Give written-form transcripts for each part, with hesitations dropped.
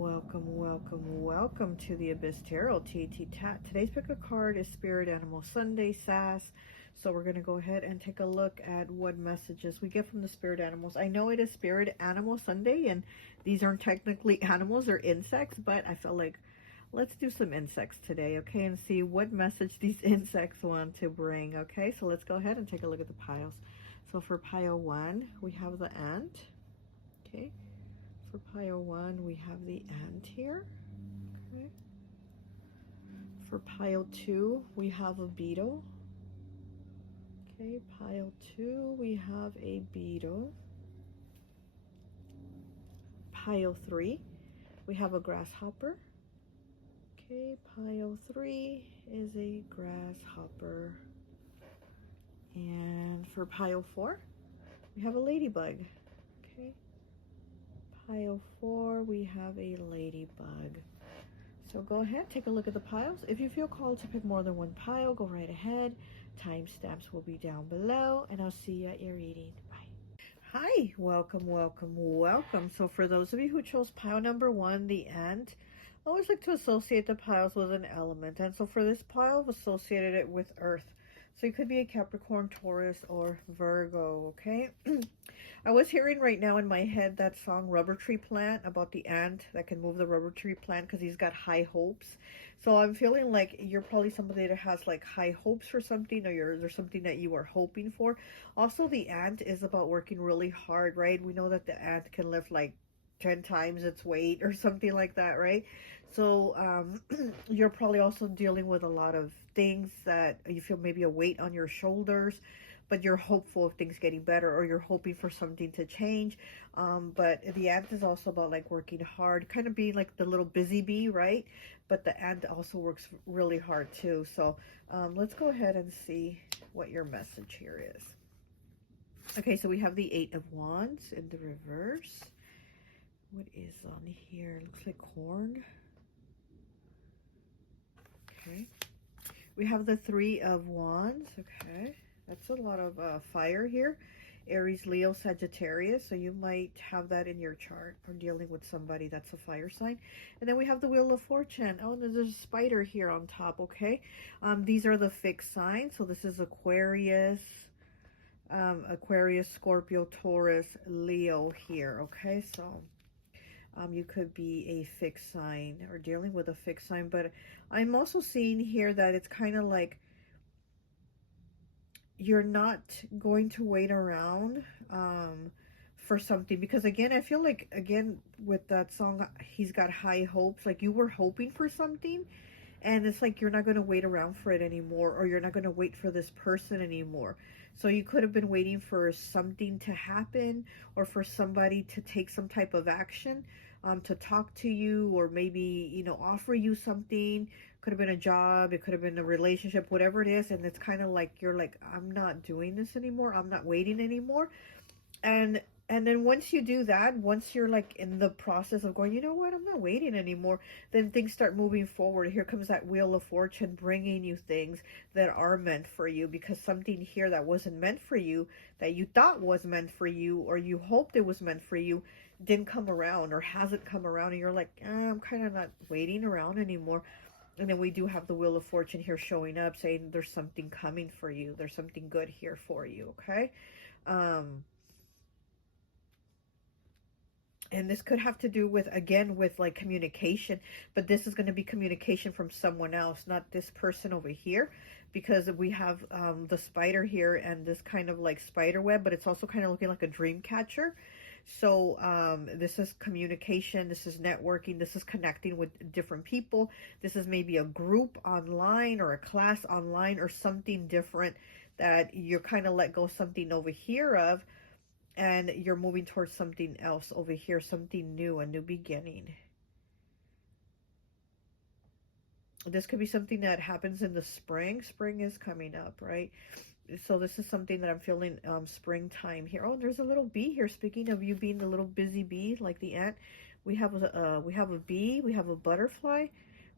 welcome to the Abyss Tarot T.A.T. Today's pick a card is Spirit Animal Sunday S.A. So we're going to go ahead and take a look at what messages we get from the spirit animals. I know it is Spirit Animal Sunday, and these aren't technically animals or insects, but I felt like let's do some insects today, okay, and see what message these insects want to bring, okay? So let's go ahead and take a look at the piles. So for pile 1, we have the ant, okay? For pile 1, we have the ant here, okay? For pile 2, we have a beetle. Okay, pile 2, we have a beetle. Pile 3, we have a grasshopper. Okay, pile 3 is a grasshopper. And for pile 4, we have a ladybug. Okay, pile 4, we have a ladybug. So go ahead, take a look at the piles. If you feel called to pick more than one pile, go right ahead. Timestamps will be down below, and I'll see you at your reading. Bye. Hi, welcome. So for those of you who chose pile number 1, the ant, I always like to associate the piles with an element. And so for this pile, I've associated it with earth. So it could be a Capricorn, Taurus, or Virgo, okay? I was hearing right now in my head that song Rubber Tree Plant about the ant that can move the rubber tree plant because he's got high hopes. So I'm feeling like you're probably somebody that has like high hopes for something, or there's something that you are hoping for. Also, the ant is about working really hard, right? We know that the ant can lift like 10 times its weight or something like that, right? So you're probably also dealing with a lot of things that you feel maybe a weight on your shoulders, but you're hopeful of things getting better, or you're hoping for something to change. But the ant is also about like working hard, kind of being like the little busy bee, right? But the ant also works really hard too. So let's go ahead and see what your message here is. Okay, so we have the 8 of Wands in the reverse. What is on here? Looks like corn. Okay. We have the 3 of Wands. Okay. That's a lot of fire here. Aries, Leo, Sagittarius. So you might have that in your chart, or dealing with somebody that's a fire sign. And then we have the Wheel of Fortune. Oh, and there's a spider here on top. Okay. These are the fixed signs. So this is Aquarius, Scorpio, Taurus, Leo here. Okay. So you could be a fixed sign or dealing with a fixed sign, but I'm also seeing here that it's kind of like you're not going to wait around for something, because again, I feel like, again, with that song, he's got high hopes, like you were hoping for something, and it's like you're not going to wait around for it anymore, or you're not going to wait for this person anymore. So you could have been waiting for something to happen, or for somebody to take some type of action, to talk to you, or maybe, you know, offer you something. Could have been a job, it could have been a relationship, whatever it is. And it's kind of like you're like, I'm not doing this anymore, I'm not waiting anymore. And then once you do that, once you're like in the process of going, you know what, I'm not waiting anymore, then things start moving forward. Here comes that Wheel of Fortune bringing you things that are meant for you, because something here that wasn't meant for you, that you thought was meant for you, or you hoped it was meant for you, didn't come around, or hasn't come around, and you're like, I'm kind of not waiting around anymore. And then we do have the Wheel of Fortune here showing up, saying there's something coming for you, there's something good here for you, okay? And this could have to do with, again, with like communication, but this is going to be communication from someone else, not this person over here, because we have the spider here and this kind of like spider web, but it's also kind of looking like a dream catcher. So this is communication, this is networking, this is connecting with different people. This is maybe a group online, or a class online, or something different that you're kind of let go something over here of, and you're moving towards something else over here, something new, a new beginning. This could be something that happens in the spring. Spring is coming up, right? So this is something that I'm feeling springtime here. Oh, there's a little bee here. Speaking of you being the little busy bee, like the ant, we have a bee, we have a butterfly,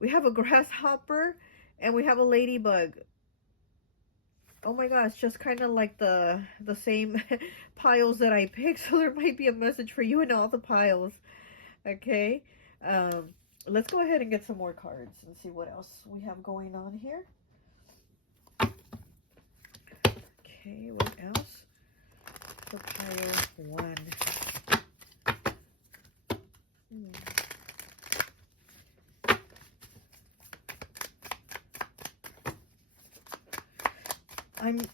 we have a grasshopper, and we have a ladybug. Oh my gosh, just kind of like the same piles that I picked. So there might be a message for you in all the piles. Okay. Let's go ahead and get some more cards and see what else we have going on here. Okay, what else? For pile 1.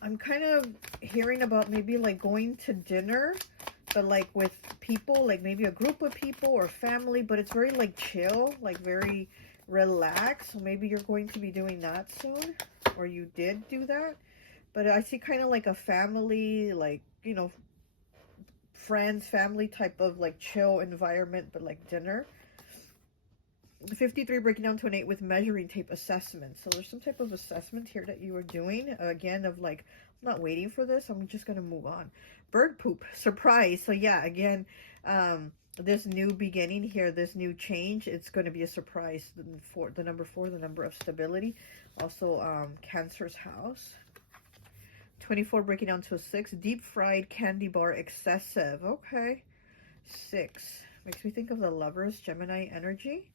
I'm kind of hearing about maybe like going to dinner, but like with people, like maybe a group of people or family, but it's very like chill, like very relaxed. So maybe you're going to be doing that soon, or you did do that. But I see kind of like a family, like, you know, friends, family type of like chill environment, but like dinner. 53 breaking down to an 8 with measuring tape assessment. So there's some type of assessment here that you are doing. Again, of like, I'm not waiting for this. I'm just going to move on. Bird poop. Surprise. So yeah, again, this new beginning here, this new change, it's going to be a surprise. For the number 4, the number of stability. Also, Cancer's house. 24 breaking down to a 6. Deep fried candy bar excessive. Okay. 6. Makes me think of the Lovers, Gemini energy.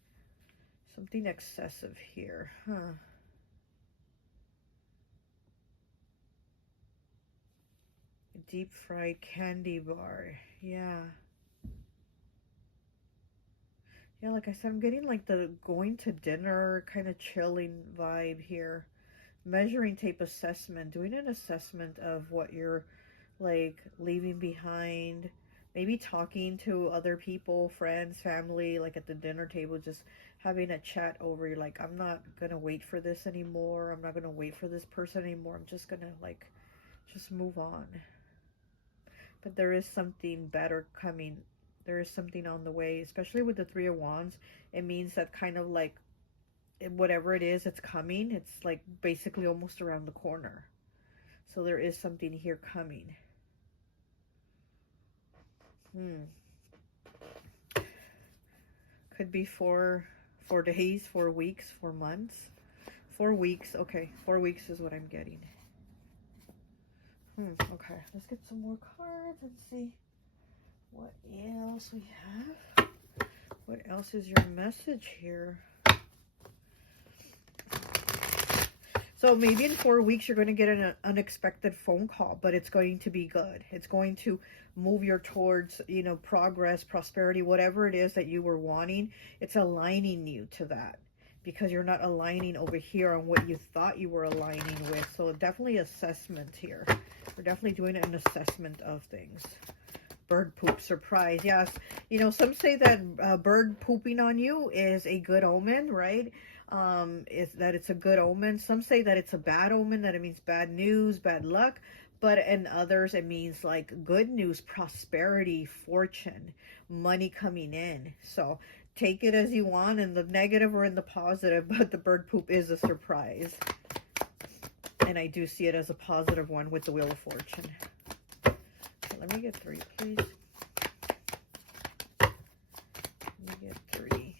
Something excessive here, huh? Deep fried candy bar. Yeah. Yeah, like I said, I'm getting like the going to dinner kind of chilling vibe here. Measuring tape assessment. Doing an assessment of what you're like leaving behind. Maybe talking to other people, friends, family, like at the dinner table, just having a chat over. You're like, I'm not gonna wait for this anymore. I'm not gonna wait for this person anymore. I'm just gonna like, just move on. But there is something better coming. There is something on the way, especially with the 3 of Wands. It means that kind of like, whatever it is that's coming, it's like basically almost around the corner. So there is something here coming. Could be 4 days, 4 weeks, 4 months. 4 weeks. Okay, 4 weeks is what I'm getting. Okay, let's get some more cards and see what else we have. What else is your message here? So maybe in 4 weeks, you're going to get an unexpected phone call, but it's going to be good. It's going to move you towards, you know, progress, prosperity, whatever it is that you were wanting. It's aligning you to that because you're not aligning over here on what you thought you were aligning with. So definitely assessment here. We're definitely doing an assessment of things. Bird poop surprise. Yes, you know, some say that bird pooping on you is a good omen, right? Is that it's a good omen. Some say that it's a bad omen, that it means bad news, bad luck. But in others, it means like good news, prosperity, fortune, money coming in. So take it as you want, in the negative or in the positive, but the bird poop is a surprise. And I do see it as a positive one with the Wheel of Fortune. Okay, let me get 3, please. Let me get 3.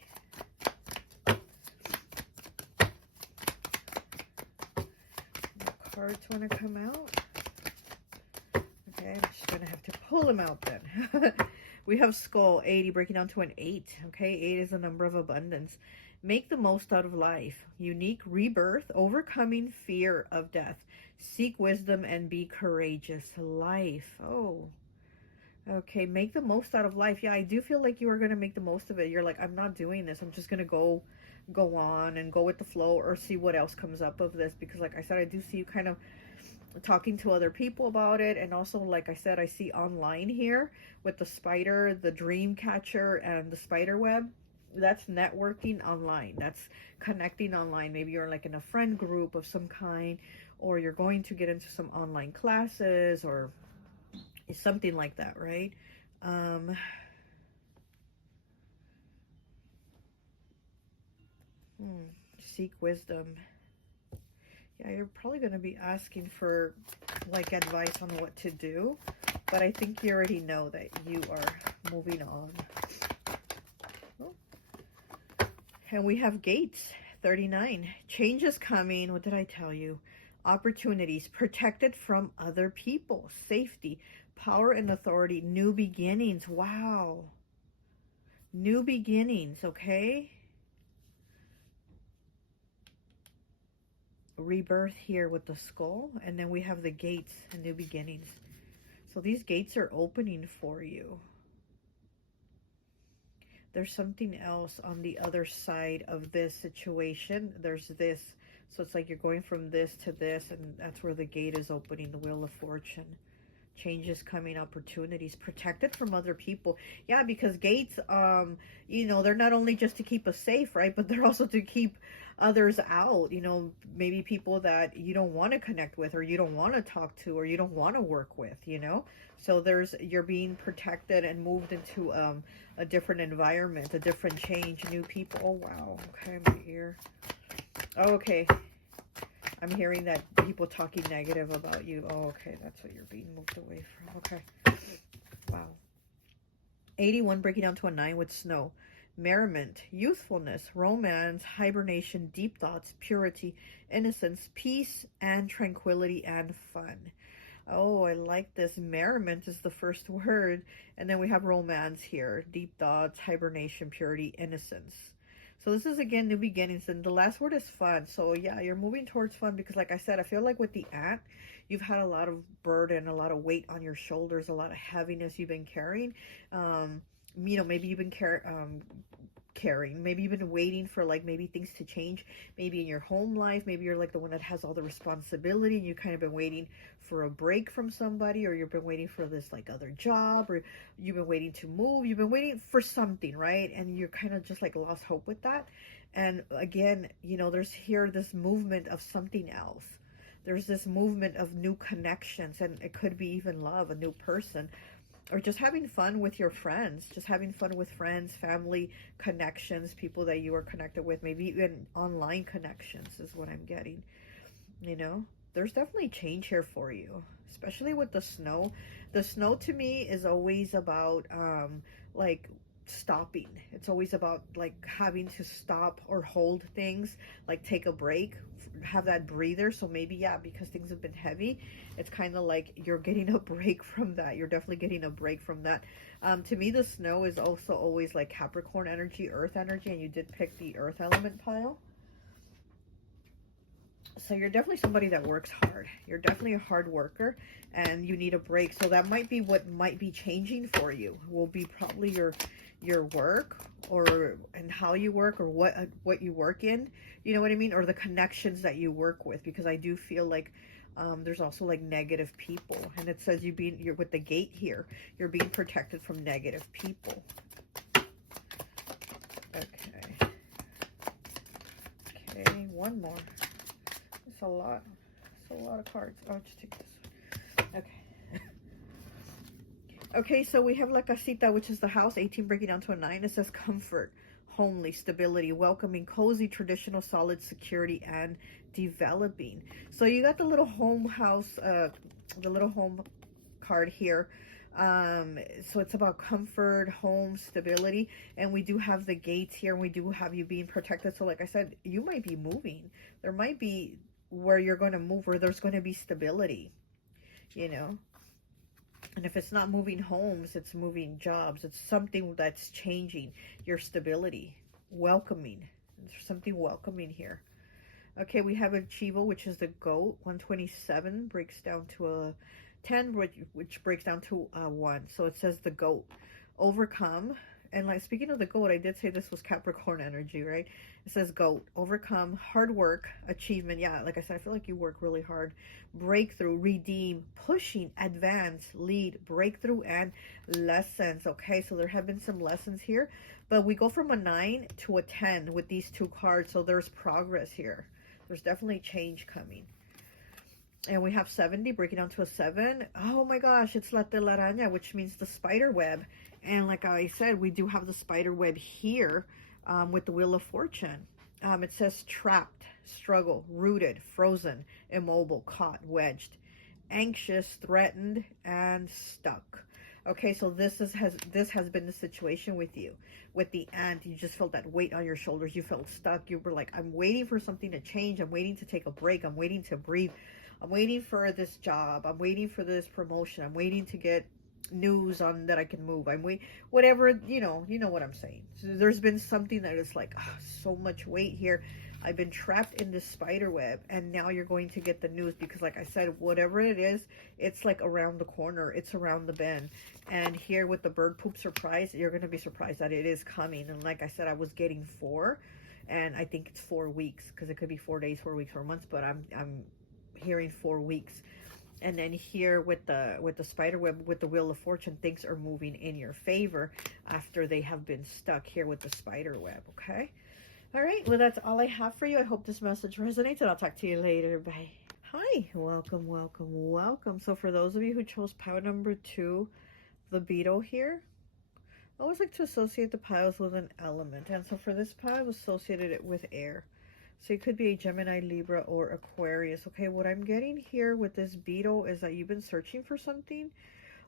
Cards want to come out. Okay, I'm just gonna have to pull them out then. We have Skull 80 breaking down to an 8. Okay, 8 is a number of abundance. Make the most out of life. Unique rebirth, overcoming fear of death. Seek wisdom and be courageous. Life. Oh, okay. Make the most out of life. Yeah, I do feel like you are gonna make the most of it. You're like, I'm not doing this. I'm just gonna go on and go with the flow, or see what else comes up of this, because like I said, I do see you kind of talking to other people about it. And also, like I said, I see online here with the spider, the dream catcher, and the spider web. That's networking online. That's connecting online. Maybe you're like in a friend group of some kind, or you're going to get into some online classes, or something like that, right? Seek wisdom. Yeah, you're probably going to be asking for like advice on what to do, but I think you already know that you are moving on. Oh. And we have Gates 39. Change is coming. What did I tell you? Opportunities, protected from other people, safety, power and authority, new beginnings. Wow. New beginnings, okay? Rebirth here with the skull, and then we have the gates and new beginnings. So these gates are opening for you. There's something else on the other side of this situation. There's this. So it's like you're going from this to this, and that's where the gate is opening, the Wheel of Fortune. Changes coming, opportunities, protected from other people. Yeah, because gates, you know, they're not only just to keep us safe, right? But they're also to keep others out, you know, maybe people that you don't want to connect with, or you don't want to talk to, or you don't want to work with, you know. So you're being protected and moved into a different environment, a different change, new people. Oh wow, okay, my ear. Oh, okay, I'm hearing that people talking negative about you. Oh, okay, that's what you're being moved away from. Okay, wow. 81 breaking down to a 9 with snow. Merriment, youthfulness, romance, hibernation, deep thoughts, purity, innocence, peace, and tranquility and fun. Oh, I like this. Merriment is the first word. And then we have romance here. Deep thoughts, hibernation, purity, innocence. So this is, again, new beginnings. And the last word is fun. So, yeah, you're moving towards fun because, like I said, I feel like with the ant, you've had a lot of burden, a lot of weight on your shoulders, a lot of heaviness you've been carrying. You know, maybe you've been carrying. Maybe you've been waiting for, like, maybe things to change. Maybe in your home life, maybe you're like the one that has all the responsibility and you kind of been waiting for a break from somebody, or you've been waiting for this like other job, or you've been waiting to move, you've been waiting for something, right? And you're kind of just like lost hope with that. And again, you know, there's here this movement of something else. There's this movement of new connections, and it could be even love, a new person, or just having fun with your friends, just having fun with friends, family connections, people that you are connected with, maybe even online connections is what I'm getting. You know, there's definitely change here for you, especially with the snow. The snow to me is always about like stopping. It's always about like having to stop or hold things, like take a break, have that breather. So maybe, yeah, because things have been heavy, it's kind of like you're getting a break from that. You're definitely getting a break from that. To me, the snow is also always like Capricorn energy, earth energy, and you did pick the earth element pile. So you're definitely somebody that works hard. You're definitely a hard worker, and you need a break. So that might be what might be changing for you. Will be probably your work, or and how you work, or what you work in. You know what I mean? Or the connections that you work with, because I do feel like there's also like negative people, and it says you're with the gate here. You're being protected from negative people. Okay. Okay, one more. It's a lot. It's a lot of cards. I'll just take this one. Okay. Okay, so we have La Casita, which is the house. 18 breaking down to a 9. It says comfort, homely, stability, welcoming, cozy, traditional, solid, security, and developing. So you got the little home house, the little home card here. So it's about comfort, home, stability, and we do have the gates here, and we do have you being protected. So like I said, you might be moving. There might be where you're going to move, where there's going to be stability, you know. And if it's not moving homes, it's moving jobs. It's something that's changing your stability, welcoming. There's something welcoming here. Okay, we have a Chivo, which is the goat. 127 breaks down to a 10, which breaks down to a 1. So it says the goat. Overcome. And like speaking of the goat, I did say this was Capricorn energy, right? It says goat, overcome, hard work, achievement. Yeah, like I said, I feel like you work really hard. Breakthrough, redeem, pushing, advance, lead, breakthrough, and lessons. Okay, so there have been some lessons here, but we go from a 9 to a 10 with these two cards. So there's progress here. There's definitely change coming. And we have 70 breaking down to a 7. Oh my gosh, it's La Telaraña, which means the spider web. And like I said, we do have the spider web here with the Wheel of Fortune. It says trapped, struggle, rooted, frozen, immobile, caught, wedged, anxious, threatened, and stuck. Okay, so this has been the situation with you. With the ant, you just felt that weight on your shoulders. You felt stuck. You were like, I'm waiting for something to change. I'm waiting to take a break. I'm waiting to breathe. I'm waiting for this job. I'm waiting for this promotion. I'm waiting to get news on that I can move. I'm wait, whatever, you know what I'm saying. So there's been something that is like, oh, so much weight here. I've been trapped in this spider web, and now you're going to get the news, because like I said, whatever it is, it's like around the corner, it's around the bend. And here with the bird poop surprise, you're going to be surprised that it is coming. And like I said, I was getting 4, and I think it's 4 weeks, because it could be 4 days, 4 weeks, 4 months, but I'm hearing 4 weeks. And then here with the spider web, with the Wheel of Fortune, things are moving in your favor after they have been stuck here with the spider web. Okay. All right. Well, that's all I have for you. I hope this message resonates, and I'll talk to you later. Bye. Hi. Welcome, welcome, welcome. So for those of you who chose pile number 2, the beetle here, I always like to associate the piles with an element. And so for this pile, I associated it with air. So it could be a Gemini, Libra, or Aquarius. Okay, what I'm getting here with this beetle is that you've been searching for something.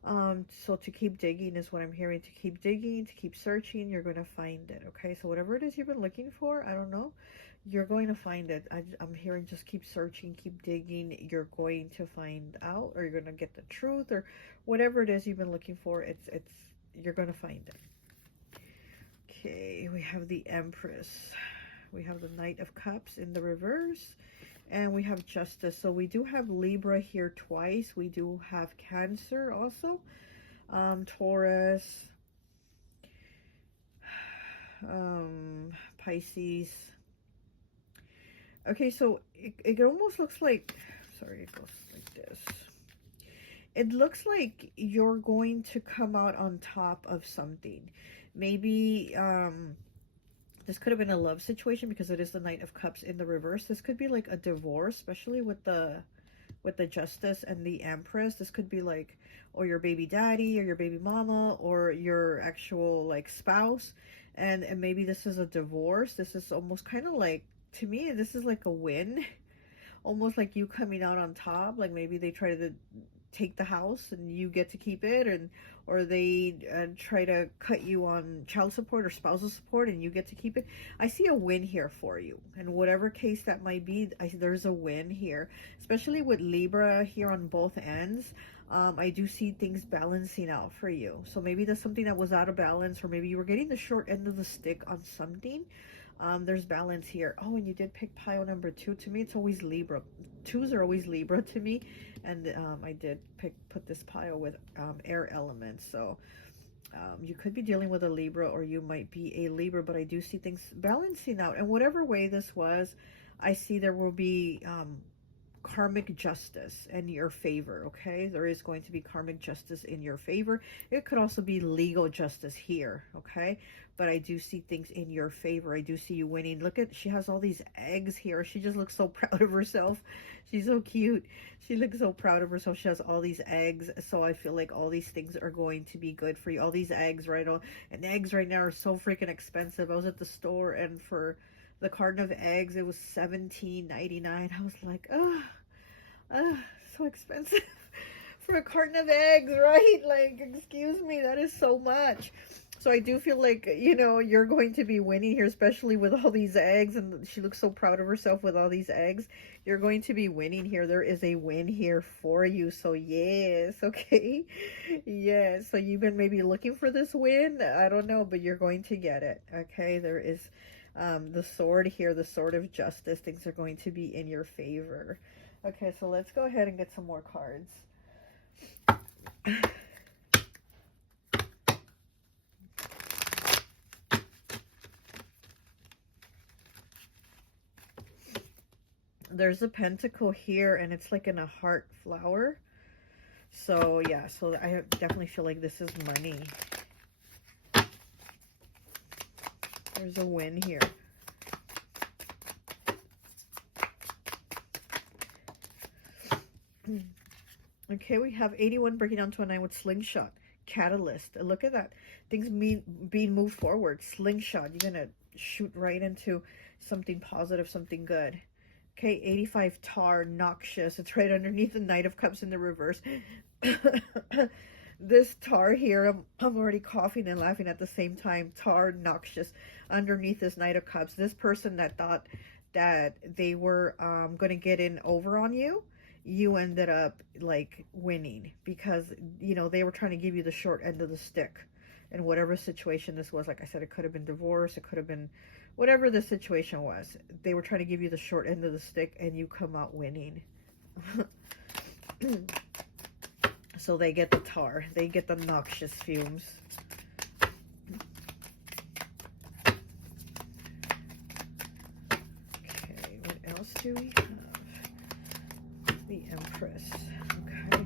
So to keep digging is what I'm hearing. To keep digging, to keep searching, you're going to find it. Okay, so whatever it is you've been looking for, I don't know, you're going to find it. I'm hearing just keep searching, keep digging. You're going to find out, or you're going to get the truth, or whatever it is you've been looking for. You're going to find it. Okay, we have the Empress. We have the Knight of Cups in the reverse, and we have Justice. So we do have Libra here twice. We do have Cancer also, Taurus, Pisces. Okay, so it almost looks like, sorry, it goes like this. It looks like you're going to come out on top of something. Maybe, this could have been a love situation, because it is the Knight of Cups in the reverse. This could be like a divorce, especially with the Justice and the Empress. This could be like, or your baby daddy, or your baby mama, or your actual like spouse. And maybe this is a divorce. This is almost kind of like, to me, this is like a win. Almost like you coming out on top. Like maybe they try to take the house and you get to keep it, or they try to cut you on child support or spousal support and you get to keep it. I see a win here for you, and whatever case that might be, there's a win here, especially with Libra here on both ends. I do see things balancing out for you. So maybe there's something that was out of balance, or maybe you were getting the short end of the stick on something. There's balance here. Oh, and you did pick pile number 2. To me, it's always Libra. 2s are always Libra to me. And I did put this pile with air elements. So you could be dealing with a Libra, or you might be a Libra, but I do see things balancing out. And whatever way this was, I see there will be karmic justice in your favor. Okay, there is going to be karmic justice in your favor. It could also be legal justice here. Okay, but I do see things in your favor. I do see you winning. Look at, she has all these eggs here. She just looks so proud of herself. She's so cute. She looks so proud of herself. She has all these eggs. So I feel like all these things are going to be good for you. All these eggs, right? And eggs right now are so freaking expensive. I was at the store, and for the carton of eggs, it was $17.99. I was like, so expensive for a carton of eggs, right? Like, excuse me, that is so much. So I do feel like, you know, you're going to be winning here, especially with all these eggs. And she looks so proud of herself with all these eggs. You're going to be winning here. There is a win here for you. So yes, okay. Yes. So you've been maybe looking for this win. I don't know, but you're going to get it. Okay. There is the sword here, the sword of justice. Things are going to be in your favor. Okay. So let's go ahead and get some more cards. There's a pentacle here, and it's like in a heart flower. So yeah, so I definitely feel like this is money. There's a win here. Okay, we have 81 breaking down to a 9 with slingshot, catalyst. Look at that. Things being moved forward. Slingshot. You're going to shoot right into something positive, something good. Okay, 85 tar, noxious. It's right underneath the Knight of Cups in the reverse. This tar here, I'm already coughing and laughing at the same time. Tar, noxious, underneath this Knight of Cups. This person that thought that they were going to get in over on you you ended up like winning, because, you know, they were trying to give you the short end of the stick. And whatever situation this was, like I said, it could have been divorce, it could have been whatever the situation was. They were trying to give you the short end of the stick, and you come out winning. So they get the tar, they get the noxious fumes. Okay, what else do we have? The Empress. Okay,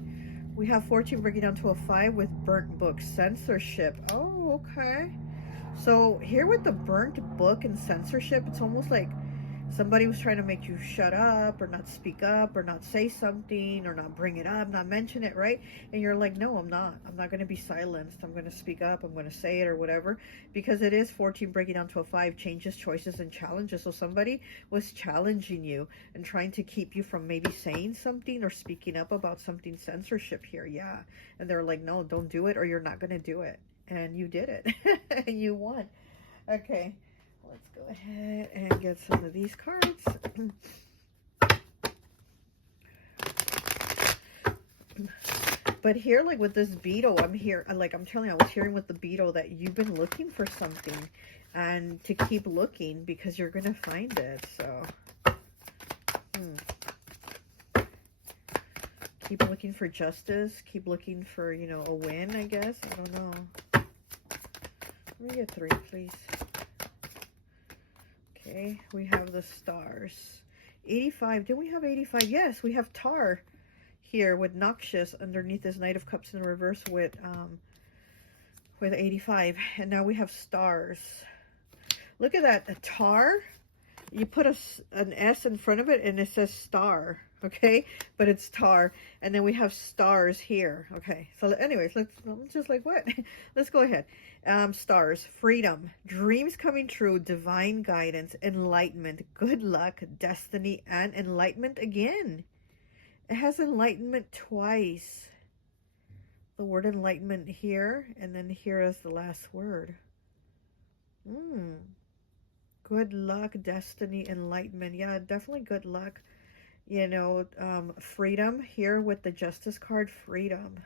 we have fortune breaking down to a 5 with burnt book, censorship. Oh, okay. So here with the burnt book and censorship, it's almost like somebody was trying to make you shut up, or not speak up, or not say something, or not bring it up, not mention it, right? And you're like, no, I'm not going to be silenced. I'm going to speak up. I'm going to say it, or whatever, because it is 14 breaking down to a 5, changes, choices, and challenges. So somebody was challenging you and trying to keep you from maybe saying something or speaking up about something. Censorship here, yeah. And they're like, no, don't do it, or you're not going to do it. And you did it. And you won. Okay. Let's go ahead and get some of these cards. But here, like with this beetle, I'm telling you, I was hearing with the beetle that you've been looking for something, and to keep looking, because you're going to find it. So, keep looking for justice. Keep looking for, you know, a win, I guess. I don't know. Let me get 3, please. Okay, we have the stars. 85. Didn't we have 85? Yes, we have tar here with noxious underneath this Knight of Cups in reverse with 85. And now we have stars. Look at that. A tar. You put an S in front of it and it says star. Okay, but it's tar. And then we have stars here. Okay, so anyways, let's just like what? Let's go ahead. Stars, freedom, dreams coming true, divine guidance, enlightenment, good luck, destiny, and enlightenment again. It has enlightenment twice. The word enlightenment here, and then here is the last word. Good luck, destiny, enlightenment. Yeah, definitely good luck. You know, freedom here with the Justice card, freedom.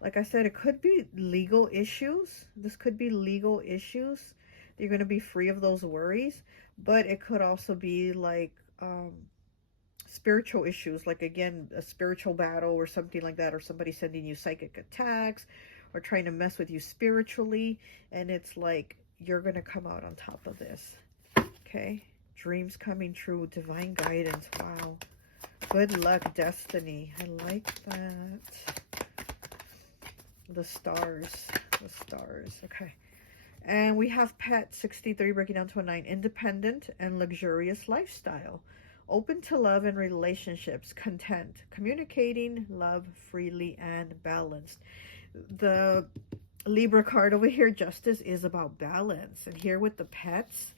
Like I said, it could be legal issues. This could be legal issues. You're going to be free of those worries. But it could also be like spiritual issues. Like, again, a spiritual battle or something like that. Or somebody sending you psychic attacks or trying to mess with you spiritually. And it's like you're going to come out on top of this. Okay? Dreams coming true. Divine guidance. Wow. Good luck, destiny. I like that. The stars. Okay. And we have pet 63 breaking down to a 9. Independent and luxurious lifestyle. Open to love and relationships. Content. Communicating love freely and balanced. The Libra card over here, justice, is about balance. And here with the pets,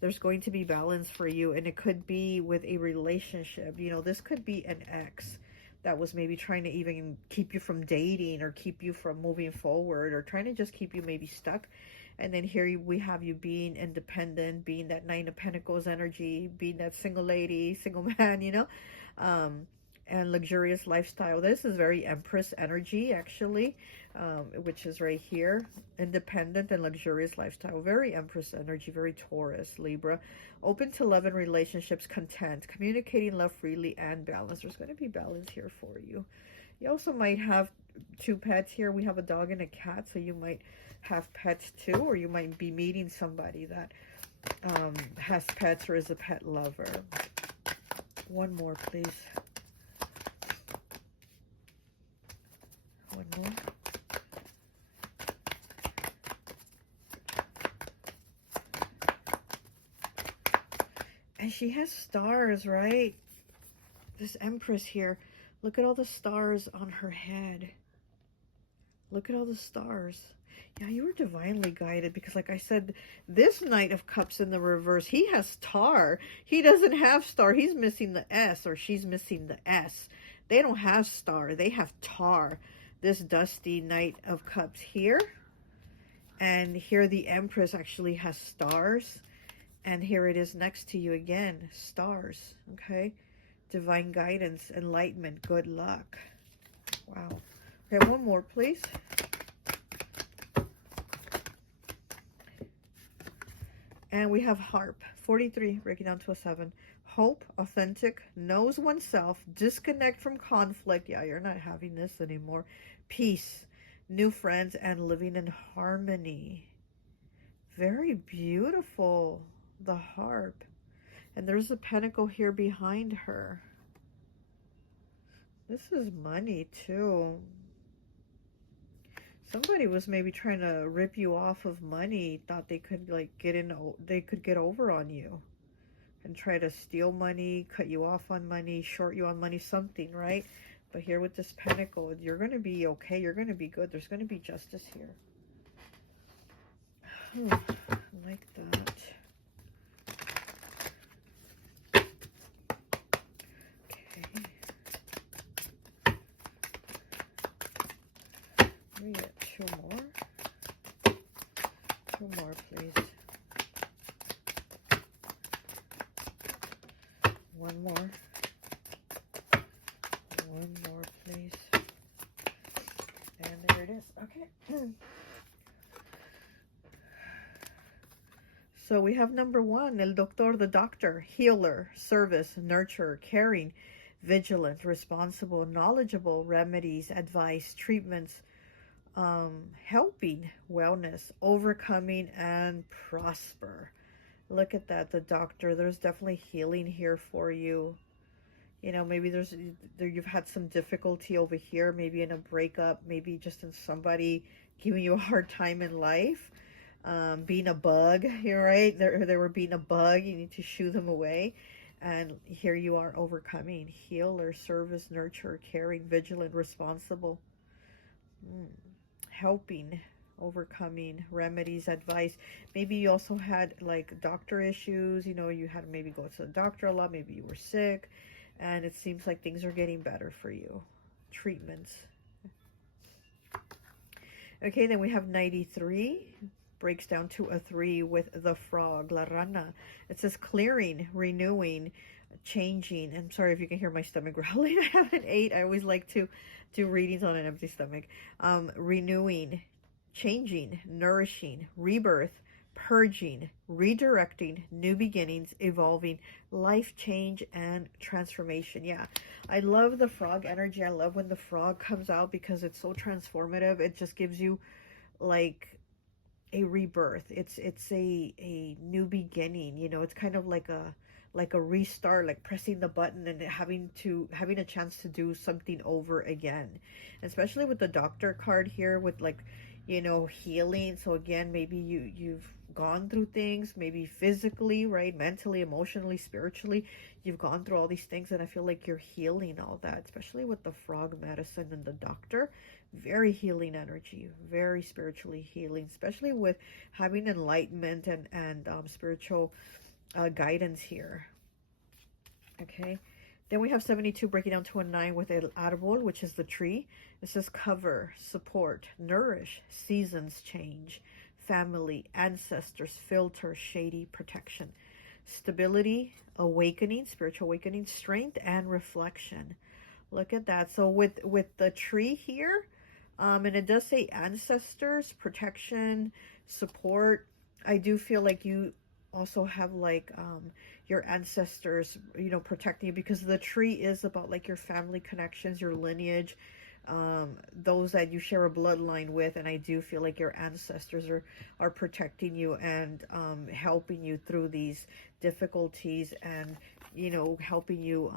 there's going to be balance for you. And it could be with a relationship. You know, this could be an ex that was maybe trying to even keep you from dating or keep you from moving forward or trying to just keep you maybe stuck. And then here we have you being independent, being that 9 of Pentacles energy, being that single lady, single man, you know, and luxurious lifestyle. This is very Empress energy, actually, which is right here. Independent and luxurious lifestyle. Very Empress energy, very Taurus, Libra. Open to love and relationships, content, communicating love freely and balance. There's going to be balance here for you. You also might have 2 pets here. We have a dog and a cat, so you might have pets too, or you might be meeting somebody that has pets or is a pet lover. One more, please. One more. And she has stars, right? This Empress here. Look at all the stars on her head. Look at all the stars. Yeah, you were divinely guided because, like I said, this Knight of Cups in the reverse, he has tar. He doesn't have star. He's missing the S, or she's missing the S. They don't have star. They have tar. This dusty Knight of Cups here. And here the Empress actually has stars. And here it is next to you again, stars, okay? divine guidance, enlightenment, good luck. Wow. Okay, one more, please. And we have harp, 43, breaking down to a 7. Hope, authentic, knows oneself, disconnect from conflict. Yeah, you're not having this anymore. Peace, new friends, and living in harmony. Very beautiful, the harp. And there's a pentacle here behind her. This is money, too. Somebody was maybe trying to rip you off of money, thought they could like get over on you and try to steal money, cut you off on money, short you on money, something, right? But here with this pentacle, you're going to be okay. You're going to be good. There's going to be justice here. Like that. Okay. We get 2 more. 2 more, please. 1 more. 1 more, please. And there it is. Okay. So we have number 1, el doctor, the doctor, healer, service, nurture, caring, vigilant, responsible, knowledgeable, remedies, advice, treatments, helping, wellness, overcoming, and prosper. Look at that, the doctor. There's definitely healing here for you. You know, maybe you've had some difficulty over here, maybe in a breakup, maybe just in somebody giving you a hard time in life. Being a bug, you're right. They were being a bug. You need to shoo them away. And here you are overcoming. Healer, service, nurture, caring, vigilant, responsible. Helping, overcoming, remedies, advice. Maybe you also had like doctor issues. You know, you had to maybe go to the doctor a lot. Maybe you were sick. And it seems like things are getting better for you. Treatments. Okay, then we have 93. Breaks down to a 3 with the frog, la rana. It says clearing, renewing, changing. I'm sorry if you can hear my stomach growling. I have an 8. I always like to do readings on an empty stomach. Renewing, changing, nourishing, rebirth, purging, redirecting, new beginnings, evolving, life change, and transformation. Yeah, I love the frog energy. I love when the frog comes out because it's so transformative. It just gives you like a rebirth. It's a new beginning. You know, it's kind of like a restart, like pressing the button and having a chance to do something over again. Especially with the doctor card here with like, you know, healing. So again, maybe you've gone through things, maybe physically, right, mentally, emotionally, spiritually, you've gone through all these things, and I feel like you're healing all that, especially with the frog medicine and the doctor. Very healing energy, very spiritually healing, especially with having enlightenment and spiritual guidance here. Okay, then we have 72 breaking down to a 9 with el árbol, which is the tree. It says cover, support, nourish, seasons change, family, ancestors, filter, shady, protection, stability, awakening, spiritual awakening, strength, and reflection. Look at that. So with the tree here, and it does say ancestors, protection, support. I do feel like you also have like your ancestors, you know, protecting you, because the tree is about like your family connections, your lineage, those that you share a bloodline with. And I do feel like your ancestors are protecting you and helping you through these difficulties, and, you know, helping you,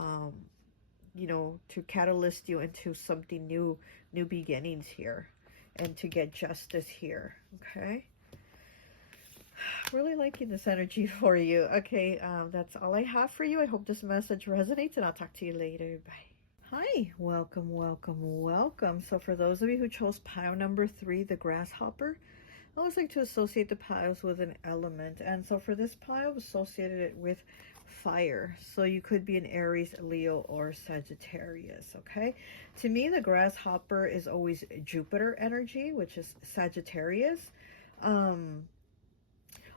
you know, to catalyst you into something new beginnings here, and to get justice here. Okay, really liking this energy for you. Okay, that's all I have for you. I hope this message resonates, and I'll talk to you later. Bye. Hi, welcome, welcome, welcome. So for those of you who chose pile number 3, the grasshopper, I always like to associate the piles with an element. And so for this pile, I've associated it with fire. So you could be an Aries, Leo, or Sagittarius. Okay, to me the grasshopper is always Jupiter energy, which is Sagittarius.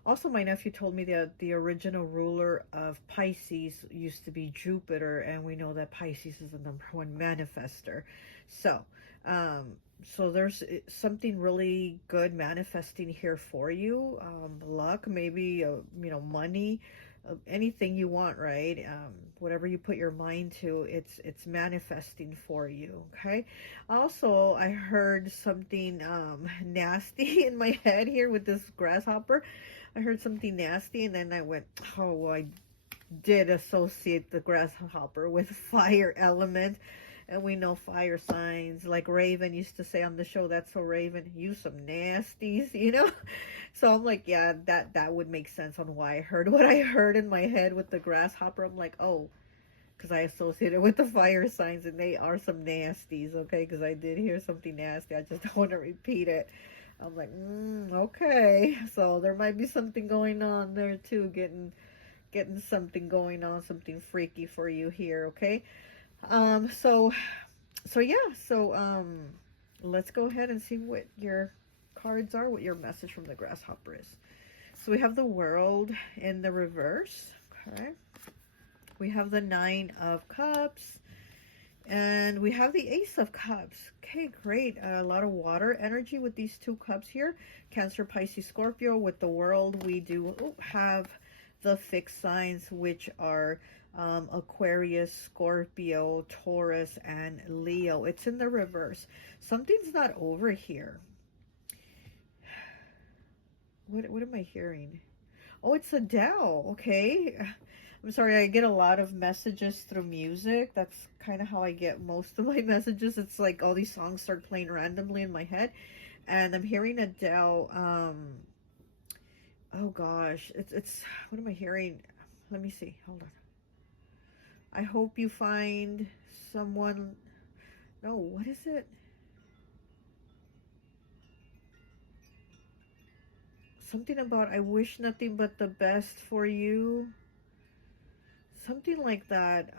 Also, my nephew told me that the original ruler of Pisces used to be Jupiter, and we know that Pisces is the #1 manifester. So, so there's something really good manifesting here for you. Luck, maybe, money, anything you want, right? Whatever you put your mind to, it's manifesting for you. Okay. Also, I heard something nasty in my head here with this grasshopper. I heard something nasty, and then I went, oh, I did associate the grasshopper with fire element. And we know fire signs, like Raven used to say on the show, that's so Raven, you some nasties, you know? So I'm like, yeah, that would make sense on why I heard what I heard in my head with the grasshopper. I'm like, oh, because I associate it with the fire signs, and they are some nasties, okay? Because I did hear something nasty. I just don't want to repeat it. I'm like, okay. So there might be something going on there too, getting something going on, something freaky for you here, okay? So yeah, let's go ahead and see what your cards are, what your message from the grasshopper is. So we have the World in the reverse, okay? We have the 9 of Cups, and we have the Ace of Cups. Okay, great. A lot of water energy with these 2 cups here. Cancer, Pisces, Scorpio. With the World, we do have the fixed signs, which are Aquarius, Scorpio, Taurus, and Leo. It's in the reverse. Something's not over here. What am I hearing? Oh, it's Adele. Okay. I'm sorry, I get a lot of messages through music. That's kind of how I get most of my messages. It's like all these songs start playing randomly in my head. And I'm hearing Adele. Oh gosh, it's what am I hearing? Let me see. Hold on. I hope you find someone. No, what is it? Something about I wish nothing but the best for you. Something like that.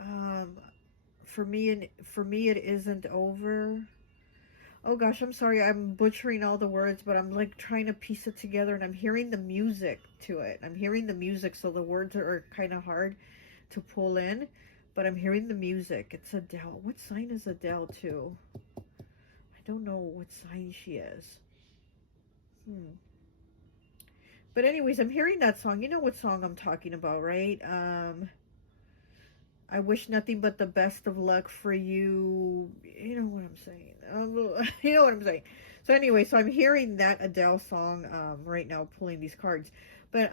For me it isn't over. Oh gosh, I'm sorry, I'm butchering all the words, but I'm like trying to piece it together, and I'm hearing the music to it. I'm hearing the music, so the words are kind of hard to pull in, but I'm hearing the music. It's Adele. What sign is Adele too? I don't know what sign she is. But anyways, I'm hearing that song. You know what song I'm talking about, right? I wish nothing but the best of luck for you. You know what I'm saying. You know what I'm saying. So anyway, so I'm hearing that Adele song right now, pulling these cards. But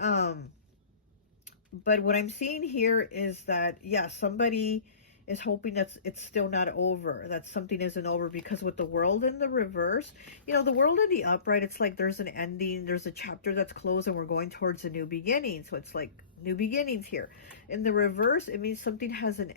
what I'm seeing here is that, yeah, somebody is hoping that it's still not over, that something isn't over, because with the World in the reverse, you know, the World in the upright, it's like there's an ending, there's a chapter that's closed, and we're going towards a new beginning. So it's like new beginnings here. In the reverse, it means something hasn't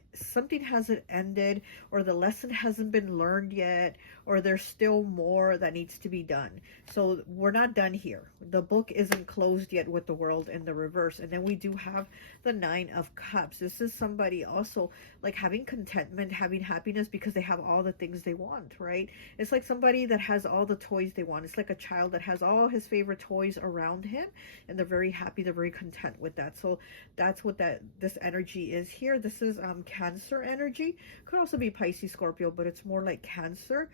ended, or the lesson hasn't been learned yet, or there's still more that needs to be done. So we're not done here. The book isn't closed yet with the World in the reverse. And then we do have the 9 of Cups. This is somebody also like having contentment, having happiness, because they have all the things they want, right? It's like somebody that has all the toys they want. It's like a child that has all his favorite toys around him, and they're very happy, they're very content with that. So that's what this energy is here. This is Cancer energy. Could also be Pisces, Scorpio, but it's more like Cancer.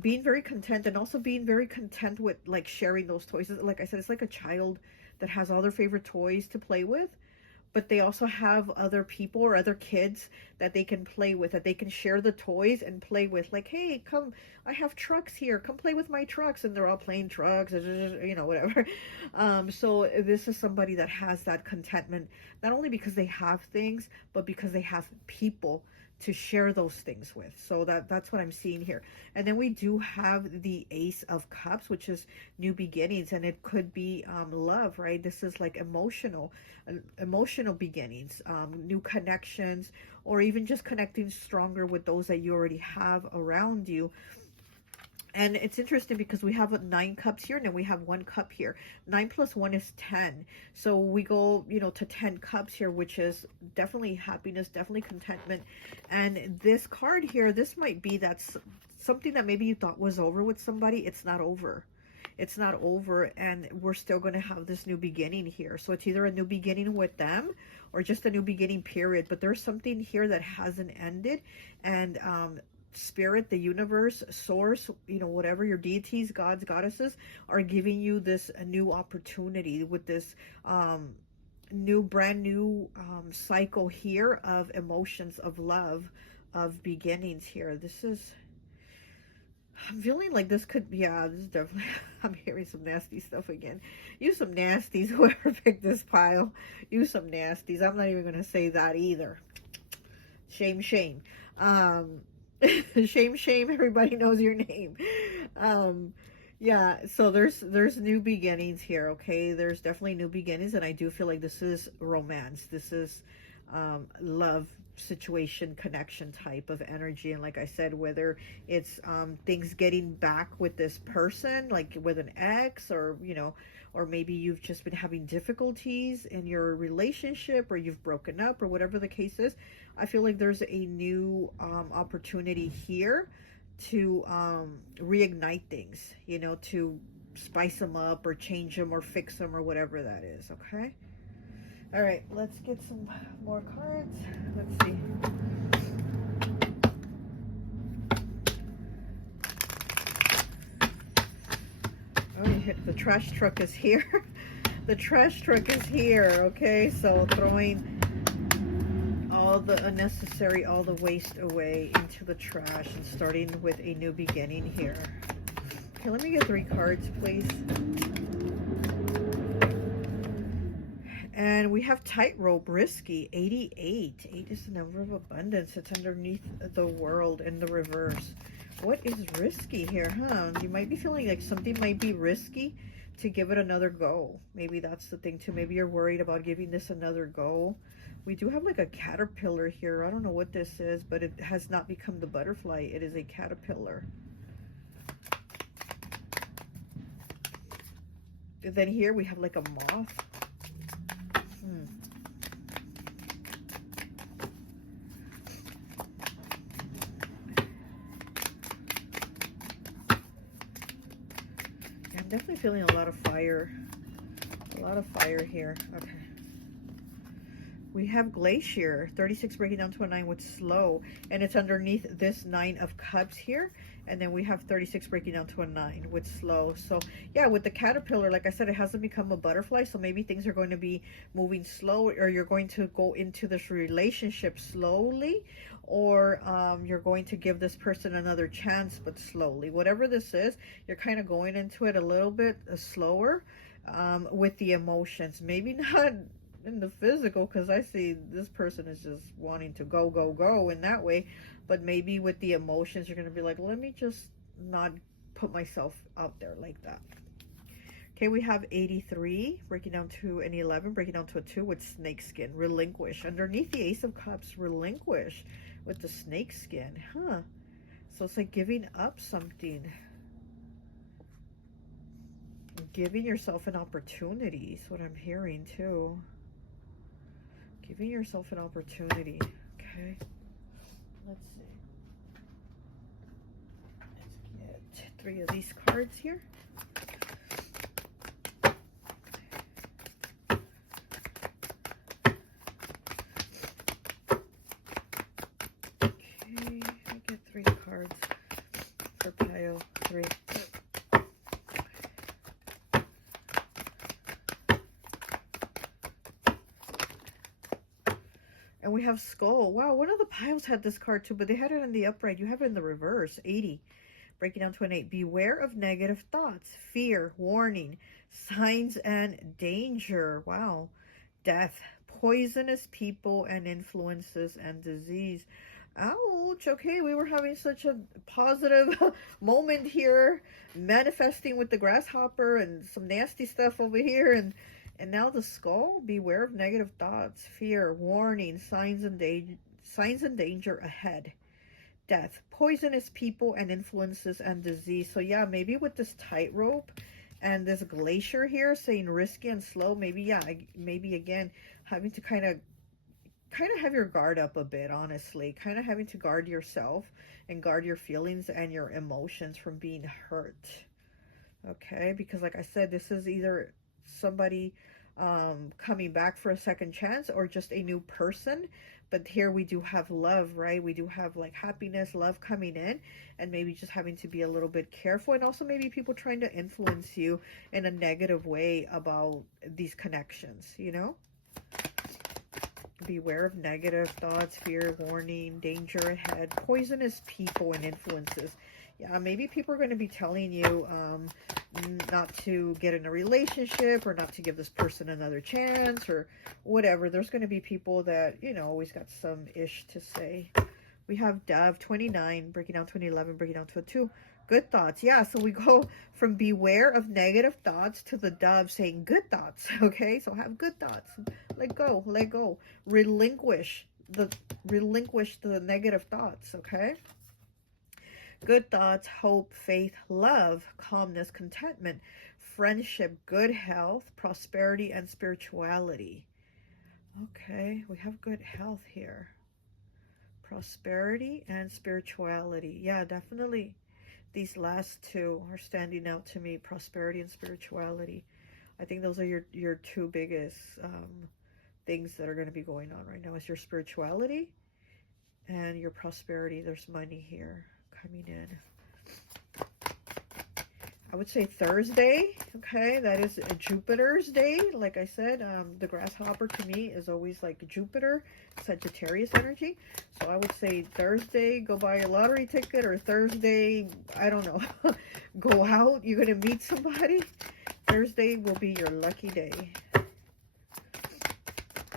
Being very content, and also being very content with like sharing those toys. Like I said, it's like a child that has all their favorite toys to play with, but they also have other people or other kids that they can play with, that they can share the toys and play with. Like, hey, come, I have trucks here, come play with my trucks. And they're all playing trucks, you know, whatever. So this is somebody that has that contentment, not only because they have things, but because they have people to share those things with. So that's what I'm seeing here. And then we do have the Ace of Cups, which is new beginnings, and it could be love, right? This is like emotional beginnings, new connections, or even just connecting stronger with those that you already have around you. And it's interesting because we have 9 cups here, and then we have 1 cup here. 9 plus 1 is 10. So we go, you know, to 10 cups here, which is definitely happiness, definitely contentment. And this card here, this might be that's something that maybe you thought was over with somebody. It's not over. it's not over, and we're still going to have this new beginning here. So it's either a new beginning with them or just a new beginning period, but there's something here that hasn't ended. And Spirit, the universe, source, you know, whatever your deities, gods, goddesses, are giving you this a new opportunity with this brand new cycle here of emotions, of love, of beginnings here. This is, I'm feeling like this could, yeah, this is definitely, I'm hearing some nasty stuff again. Use some nasties, whoever picked this pile. Use some nasties. I'm not even going to say that either. Shame, shame. Shame, shame, everybody knows your name. Yeah, so there's new beginnings here, okay? There's definitely new beginnings, and I do feel like this is romance. This is love situation, connection type of energy. And like I said, whether it's things getting back with this person, like with an ex, or, you know, or maybe you've just been having difficulties in your relationship, or you've broken up, or whatever the case is. I feel like there's a new opportunity here to reignite things, you know, to spice them up or change them or fix them or whatever that is, okay? All right, let's get some more cards. Let's see. Oh, the trash truck is here. The trash truck is here, okay? So throwing all the unnecessary, all the waste away into the trash and starting with a new beginning here. Okay, let me get 3 cards, please. And we have tightrope, risky, 88. 8 is the number of abundance. It's underneath the world in the reverse. What is risky here, huh? You might be feeling like something might be risky to give it another go. Maybe that's the thing too. Maybe you're worried about giving this another go. We do have like a caterpillar here. I don't know what this is, but it has not become the butterfly. It is a caterpillar. And then here we have like a moth. I'm definitely feeling a lot of fire. A lot of fire here. Okay. We have Glacier, 36 breaking down to a 9 with slow, and it's underneath this 9 of cups here. And then we have 36 breaking down to a 9 with slow. So yeah, with the caterpillar, like I said, it hasn't become a butterfly. So maybe things are going to be moving slow, or you're going to go into this relationship slowly, or you're going to give this person another chance, but slowly. Whatever this is, you're kind of going into it a little bit slower with the emotions. Maybe not in the physical, because I see this person is just wanting to go, go, go in that way. But maybe with the emotions, you're going to be like, let me just not put myself out there like that. Okay, we have 83, breaking down to an 11, breaking down to a 2 with snake skin, relinquish. Underneath the Ace of Cups, relinquish with the snake skin, huh? So it's like giving up something. Giving yourself an opportunity is what I'm hearing too. Giving yourself an opportunity, okay? Let's see. Let's get 3 of these cards here. Okay, I get 3 cards for pile 3. And we have skull. Wow, one of the piles had this card too, but they had it in the upright. You have it in the reverse. 80. Breaking down to an 8. Beware of negative thoughts. Fear. Warning. Signs and danger. Wow. Death. Poisonous people and influences and disease. Ouch. Okay, we were having such a positive moment here. Manifesting with the grasshopper and some nasty stuff over here. And now the skull. Beware of negative thoughts, fear, warning, signs and danger ahead. Death, poisonous people and influences and disease. So yeah, maybe with this tightrope and this glacier here saying risky and slow, maybe, yeah, maybe again having to kind of have your guard up a bit, honestly. Kind of having to guard yourself and guard your feelings and your emotions from being hurt. Okay, because like I said, this is either somebody coming back for a second chance or just a new person. But here we do have love, right? We do have like happiness, love coming in, and maybe just having to be a little bit careful, and also maybe people trying to influence you in a negative way about these connections, you know? Beware of negative thoughts, fear, warning, danger ahead, poisonous people and influences. Yeah, maybe people are going to be telling you not to get in a relationship, or not to give this person another chance, or whatever. There's going to be people that, you know, always got some ish to say. We have Dove 29, breaking down to an 11, breaking down to a 2. Good thoughts. Yeah, so we go from beware of negative thoughts to the Dove saying good thoughts. Okay, so have good thoughts. Let go, let go. Relinquish the negative thoughts. Okay. Good thoughts, hope, faith, love, calmness, contentment, friendship, good health, prosperity, and spirituality. Okay, we have good health here. Prosperity and spirituality. Yeah, definitely. These last two are standing out to me, prosperity and spirituality. I think those are your two biggest things that are going to be going on right now, is your spirituality and your prosperity. There's money here coming in. I would say Thursday. Okay, that is a Jupiter's day. Like I said, the grasshopper to me is always like Jupiter, Sagittarius energy. So I would say Thursday, go buy a lottery ticket, or Thursday, I don't know, go out. You're going to meet somebody. Thursday will be your lucky day.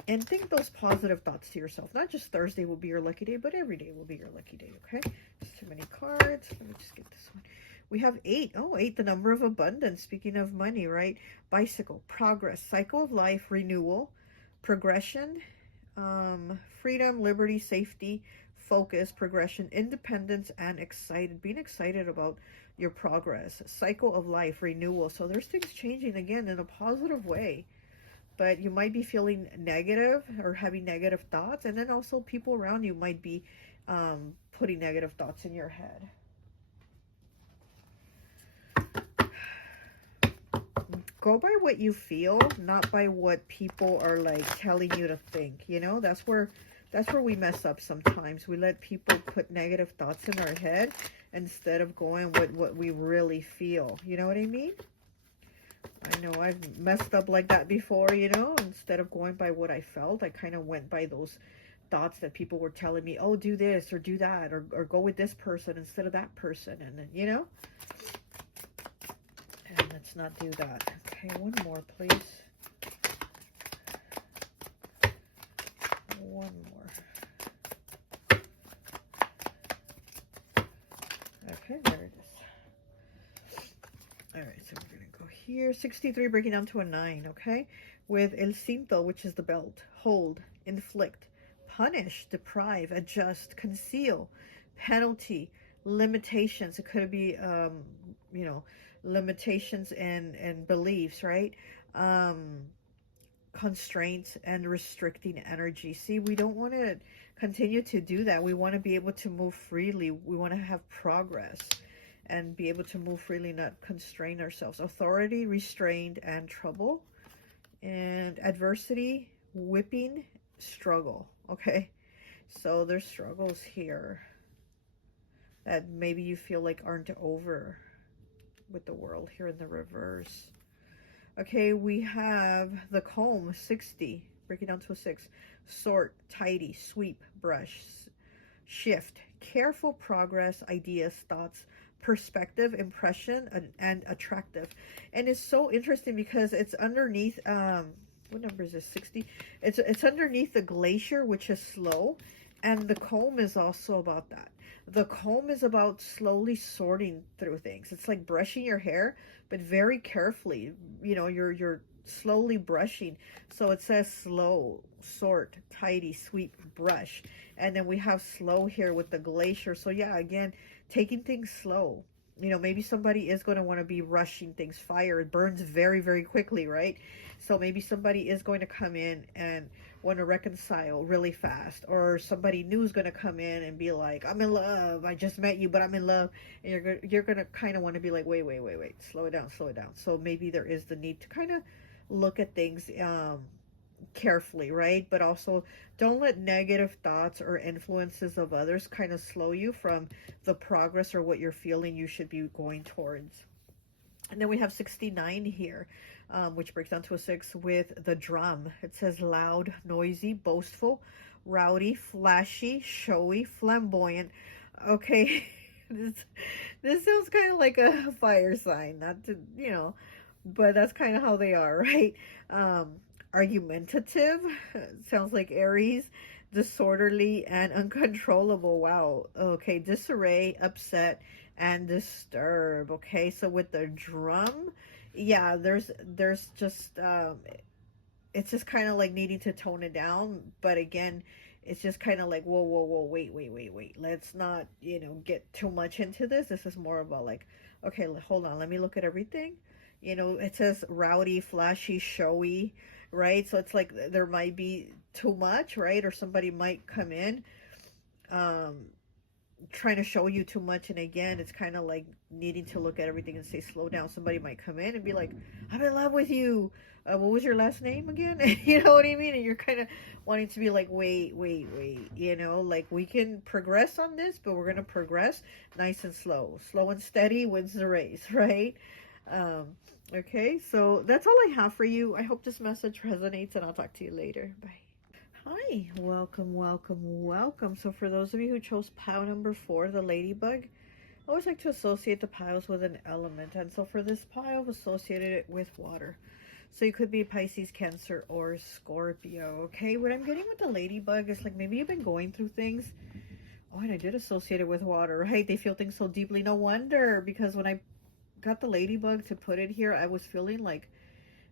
And think those positive thoughts to yourself. Not just Thursday will be your lucky day, but every day will be your lucky day, okay? There's too many cards. Let me just get this one. We have 8. Oh, 8, the number of abundance. Speaking of money, right? Bicycle, progress, cycle of life, renewal, progression, freedom, liberty, safety, focus, progression, independence, and excited. Being excited about your progress. Cycle of life, renewal. So there's things changing again in a positive way. But you might be feeling negative or having negative thoughts. And then also people around you might be putting negative thoughts in your head. Go by what you feel, not by what people are like telling you to think. You know, that's where we mess up sometimes. We let people put negative thoughts in our head instead of going with what we really feel. You know what I mean? I know I've messed up like that before, you know. Instead of going by what I felt, I kind of went by those thoughts that people were telling me, oh, do this or do that, or go with this person instead of that person. And then, you know, and let's not do that. Okay, one more, please. One more. Okay, there it is. All right, so we're going to go here. 63, breaking down to a 9, okay? With el cinto, which is the belt. Hold, inflict, punish, deprive, adjust, conceal, penalty, limitations. It could be, you know, limitations and beliefs, right? Constraints and restricting energy. See, we don't want to continue to do that. We want to be able to move freely. We want to have progress and be able to move freely, not constrain ourselves. Authority, restrained, and trouble. And adversity, whipping, struggle. Okay, so there's struggles here that maybe you feel like aren't over with the world here in the reverse. Okay, we have the comb, 60, breaking down to a 6. Sort, tidy, sweep, brush, shift, careful progress, ideas, thoughts, perspective, impression, and attractive. And it's so interesting because it's underneath, what number is this, 60? It's underneath the glacier, which is slow, and the comb is also about that. The comb is about slowly sorting through things. It's like brushing your hair, but very carefully. You know, you're slowly brushing. So it says slow, sort, tidy, sweep, brush. And then we have slow here with the glacier. So yeah, again, taking things slow. You know, maybe somebody is going to want to be rushing things. Fire, it burns very, very quickly, right? So maybe somebody is going to come in and want to reconcile really fast, or somebody new is going to come in and be like, I'm in love, I just met you, but I'm in love. And you're going to kind of want to be like, wait, slow it down, slow it down. So maybe there is the need to kind of look at things carefully, right? But also don't let negative thoughts or influences of others kind of slow you from the progress or what you're feeling you should be going towards. And then we have 69 here, which breaks down to a 6 with the drum. It says loud, noisy, boastful, rowdy, flashy, showy, flamboyant. Okay, this sounds kind of like a fire sign, not to, you know, but that's kind of how they are, right? Argumentative, sounds like Aries, disorderly, and uncontrollable. Wow. Okay, disarray, upset, and disturb. Okay, so with the drum, yeah, there's just it's just kind of like needing to tone it down, but again, it's just kind of like, whoa, wait, let's not, you know, get too much into this. This is more about like, okay, hold on, let me look at everything. You know, it says rowdy, flashy, showy, right? So it's like there might be too much, right? Or somebody might come in trying to show you too much, and again, it's kind of like needing to look at everything and say slow down. Somebody might come in and be like, I'm in love with you, what was your last name again? You know what I mean? And you're kind of wanting to be like, wait, you know, like we can progress on this, but we're gonna progress nice and slow and steady wins the race, right? Okay, so that's all I have for you. I hope this message resonates, and I'll talk to you later. Bye. Hi, welcome. So for those of you who chose pile number 4, the ladybug, I always like to associate the piles with an element. And so for this pile, I've associated it with water. So you could be Pisces, Cancer, or Scorpio. Okay, what I'm getting with the ladybug is like maybe you've been going through things. Oh, and I did associate it with water, right? They feel things so deeply. No wonder, because when I got the ladybug to put it here, I was feeling like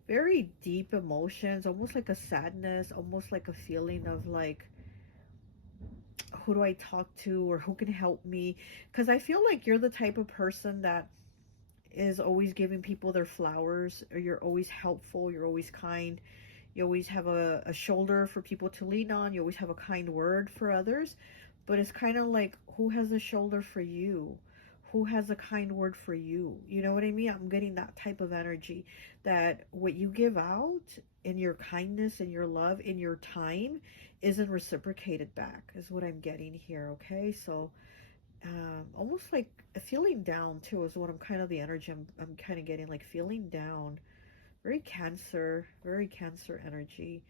very deep emotions, almost like a sadness, almost like a feeling of like, who do I talk to, or who can help me? Because I feel like you're the type of person that is always giving people their flowers, or you're always helpful, you're always kind, you always have a shoulder for people to lean on, you always have a kind word for others. But it's kind of like, who has a shoulder for you? Who has a kind word for you? You know what I mean? I'm getting that type of energy, that what you give out in your kindness, in your love, in your time isn't reciprocated back, is what I'm getting here. Okay, so almost like feeling down too is what I'm kind of the energy I'm kind of getting, like feeling down. Very Cancer energy.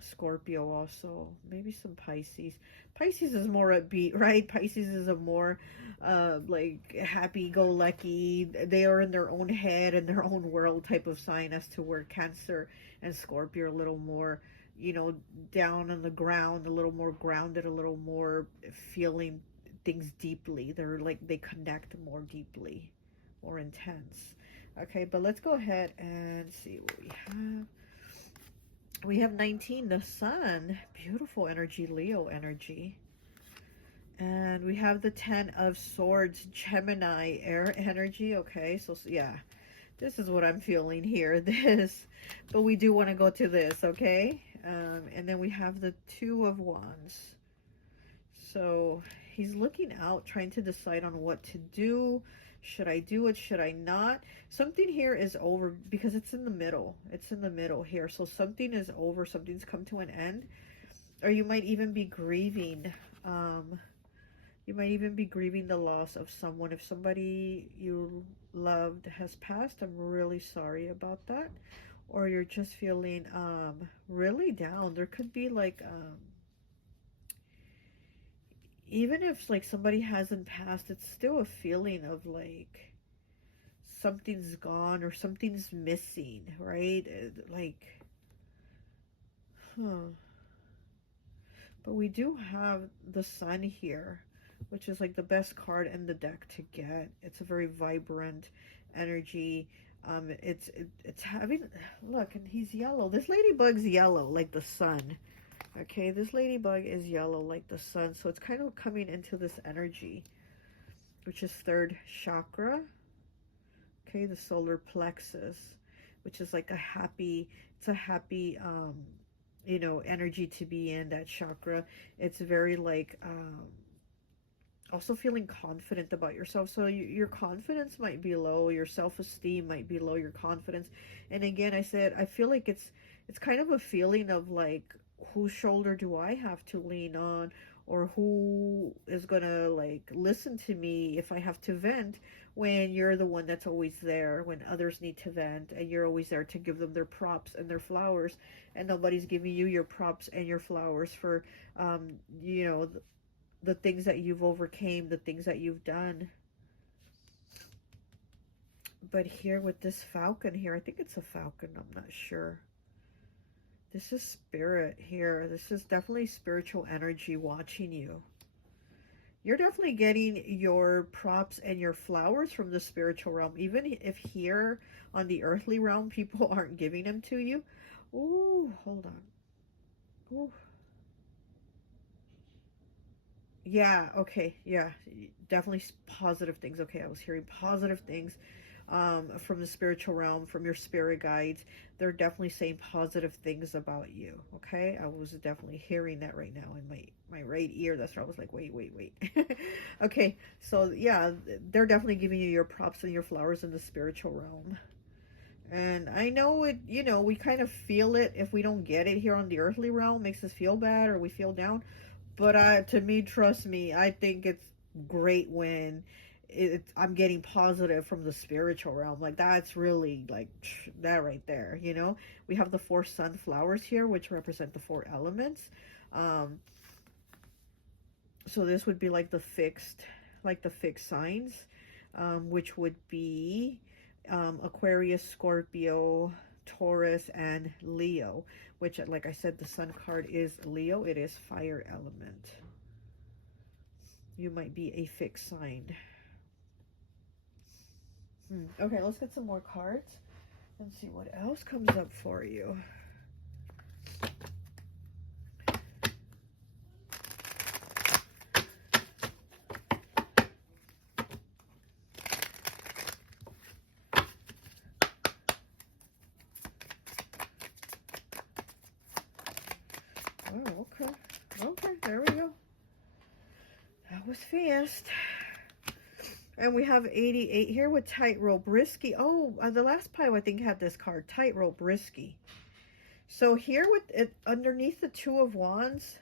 Scorpio also, maybe some Pisces. Pisces is more upbeat, right? Pisces is a more like happy-go-lucky, they are in their own head and their own world type of sign, as to where Cancer and Scorpio are a little more, you know, down on the ground, a little more grounded, a little more feeling things deeply. They're like, they connect more deeply, more intense. Okay, but let's go ahead and see what we have. We have 19, the Sun, beautiful energy, Leo energy. And we have the 10 of Swords, Gemini, air energy. Okay, so yeah, this is what I'm feeling here, this. But we do want to go to this, okay? And then we have the 2 of Wands. So he's looking out, trying to decide on what to do. Should I do it? Should I not? Something here is over, because it's in the middle. It's in the middle here. So something is over. Something's come to an end. Or you might even be grieving. You might even be grieving the loss of someone. If somebody you loved has passed, I'm really sorry about that. Or you're just feeling really down. There could be like... even if like somebody hasn't passed, it's still a feeling of like something's gone or something's missing, right? Like, but we do have the Sun here, which is like the best card in the deck to get. It's a very vibrant energy. It's having, look, and he's yellow. This ladybug's yellow like the sun. Okay, this ladybug is yellow like the sun, so it's kind of coming into this energy which is 3rd chakra. Okay, the solar plexus, which is like a happy, it's a happy, you know, energy to be in, that chakra. It's very like, also feeling confident about yourself. So your confidence might be low, your self-esteem might be low, your confidence. And again, I said, I feel like it's kind of a feeling of like, whose shoulder do I have to lean on, or who is gonna like listen to me if I have to vent, when you're the one that's always there when others need to vent, and you're always there to give them their props and their flowers, and nobody's giving you your props and your flowers for you know, the things that you've overcame, the things that you've done. But here with this falcon here, I think it's a falcon, I'm not sure. This is spirit here. This is definitely spiritual energy watching you. You're definitely getting your props and your flowers from the spiritual realm, even if here on the earthly realm people aren't giving them to you. Ooh, hold on. Ooh. Yeah, okay, yeah, definitely positive things. Okay, I was hearing positive things from the spiritual realm, from your spirit guides. They're definitely saying positive things about you, okay? I was definitely hearing that right now in my right ear. That's why I was like, wait. Okay, so yeah, they're definitely giving you your props and your flowers in the spiritual realm. And I know it, you know, we kind of feel it if we don't get it here on the earthly realm. It makes us feel bad, or we feel down. But to me, trust me, I think it's great when I'm getting positive from the spiritual realm. Like, that's really like that right there, you know. We have the 4 sunflowers here, which represent the 4 elements. So this would be like the fixed signs, which would be Aquarius, Scorpio, Taurus, and Leo, which, like I said, the sun card is Leo. It is fire element. You might be a fixed sign. Okay, let's get some more cards and see what else comes up for you. Oh, okay. Okay, there we go. That was fast. And we have 88 here with tightrope risky. Oh, the last pile I think had this card, tightrope risky. So here with it underneath the 2 of Wands,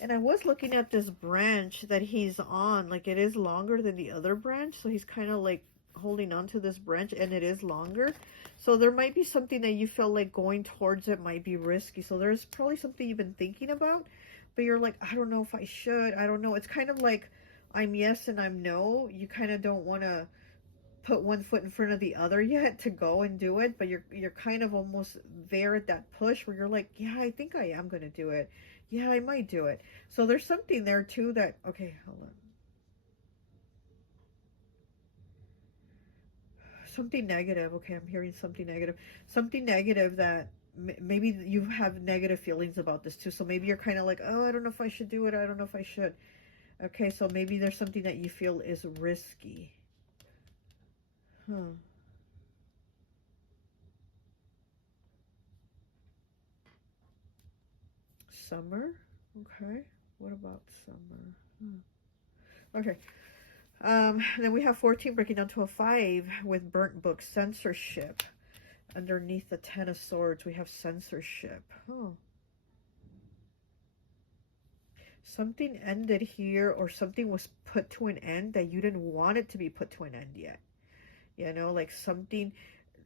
and I was looking at this branch that he's on, like it is longer than the other branch, so he's kind of like holding on to this branch, and it is longer. So there might be something that you feel like going towards it might be risky. So there's probably something you've been thinking about, but you're like, I don't know if I should. I don't know. It's kind of like I'm yes and I'm no. You kind of don't want to put one foot in front of the other yet to go and do it, but you're kind of almost there at that push where you're like, yeah, I think I am going to do it. Yeah, I might do it. So there's something there too that, okay, hold on. Something negative. Okay, I'm hearing something negative. Something negative that maybe you have negative feelings about this too. So maybe you're kind of like, oh, I don't know if I should do it. I don't know if I should. Okay, so maybe there's something that you feel is risky. Summer. Okay, what about summer? Okay. Then we have 14 breaking down to a 5 with burnt book, censorship. Underneath the 10 of Swords, we have censorship. Something ended here, or something was put to an end that you didn't want it to be put to an end yet. You know, like something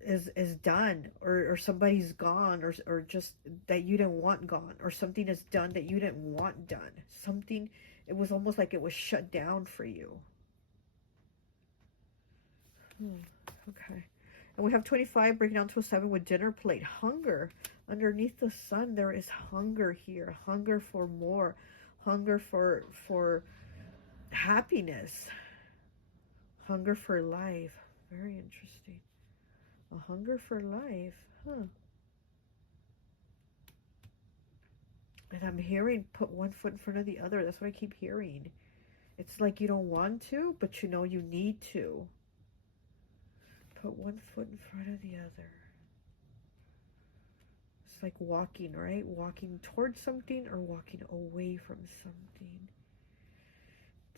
is done, or somebody's gone, or just that you didn't want gone, or something is done that you didn't want done. Something, it was almost like it was shut down for you. Okay. And we have 25 breaking down to a 7 with dinner plate. Hunger. Underneath the sun, there is hunger here. Hunger for more. Hunger for happiness. Hunger for life. Very interesting. A hunger for life. And I'm hearing put one foot in front of the other. That's what I keep hearing. It's like you don't want to, but you know you need to. Put one foot in front of the other. It's like walking, right? Walking towards something or walking away from something.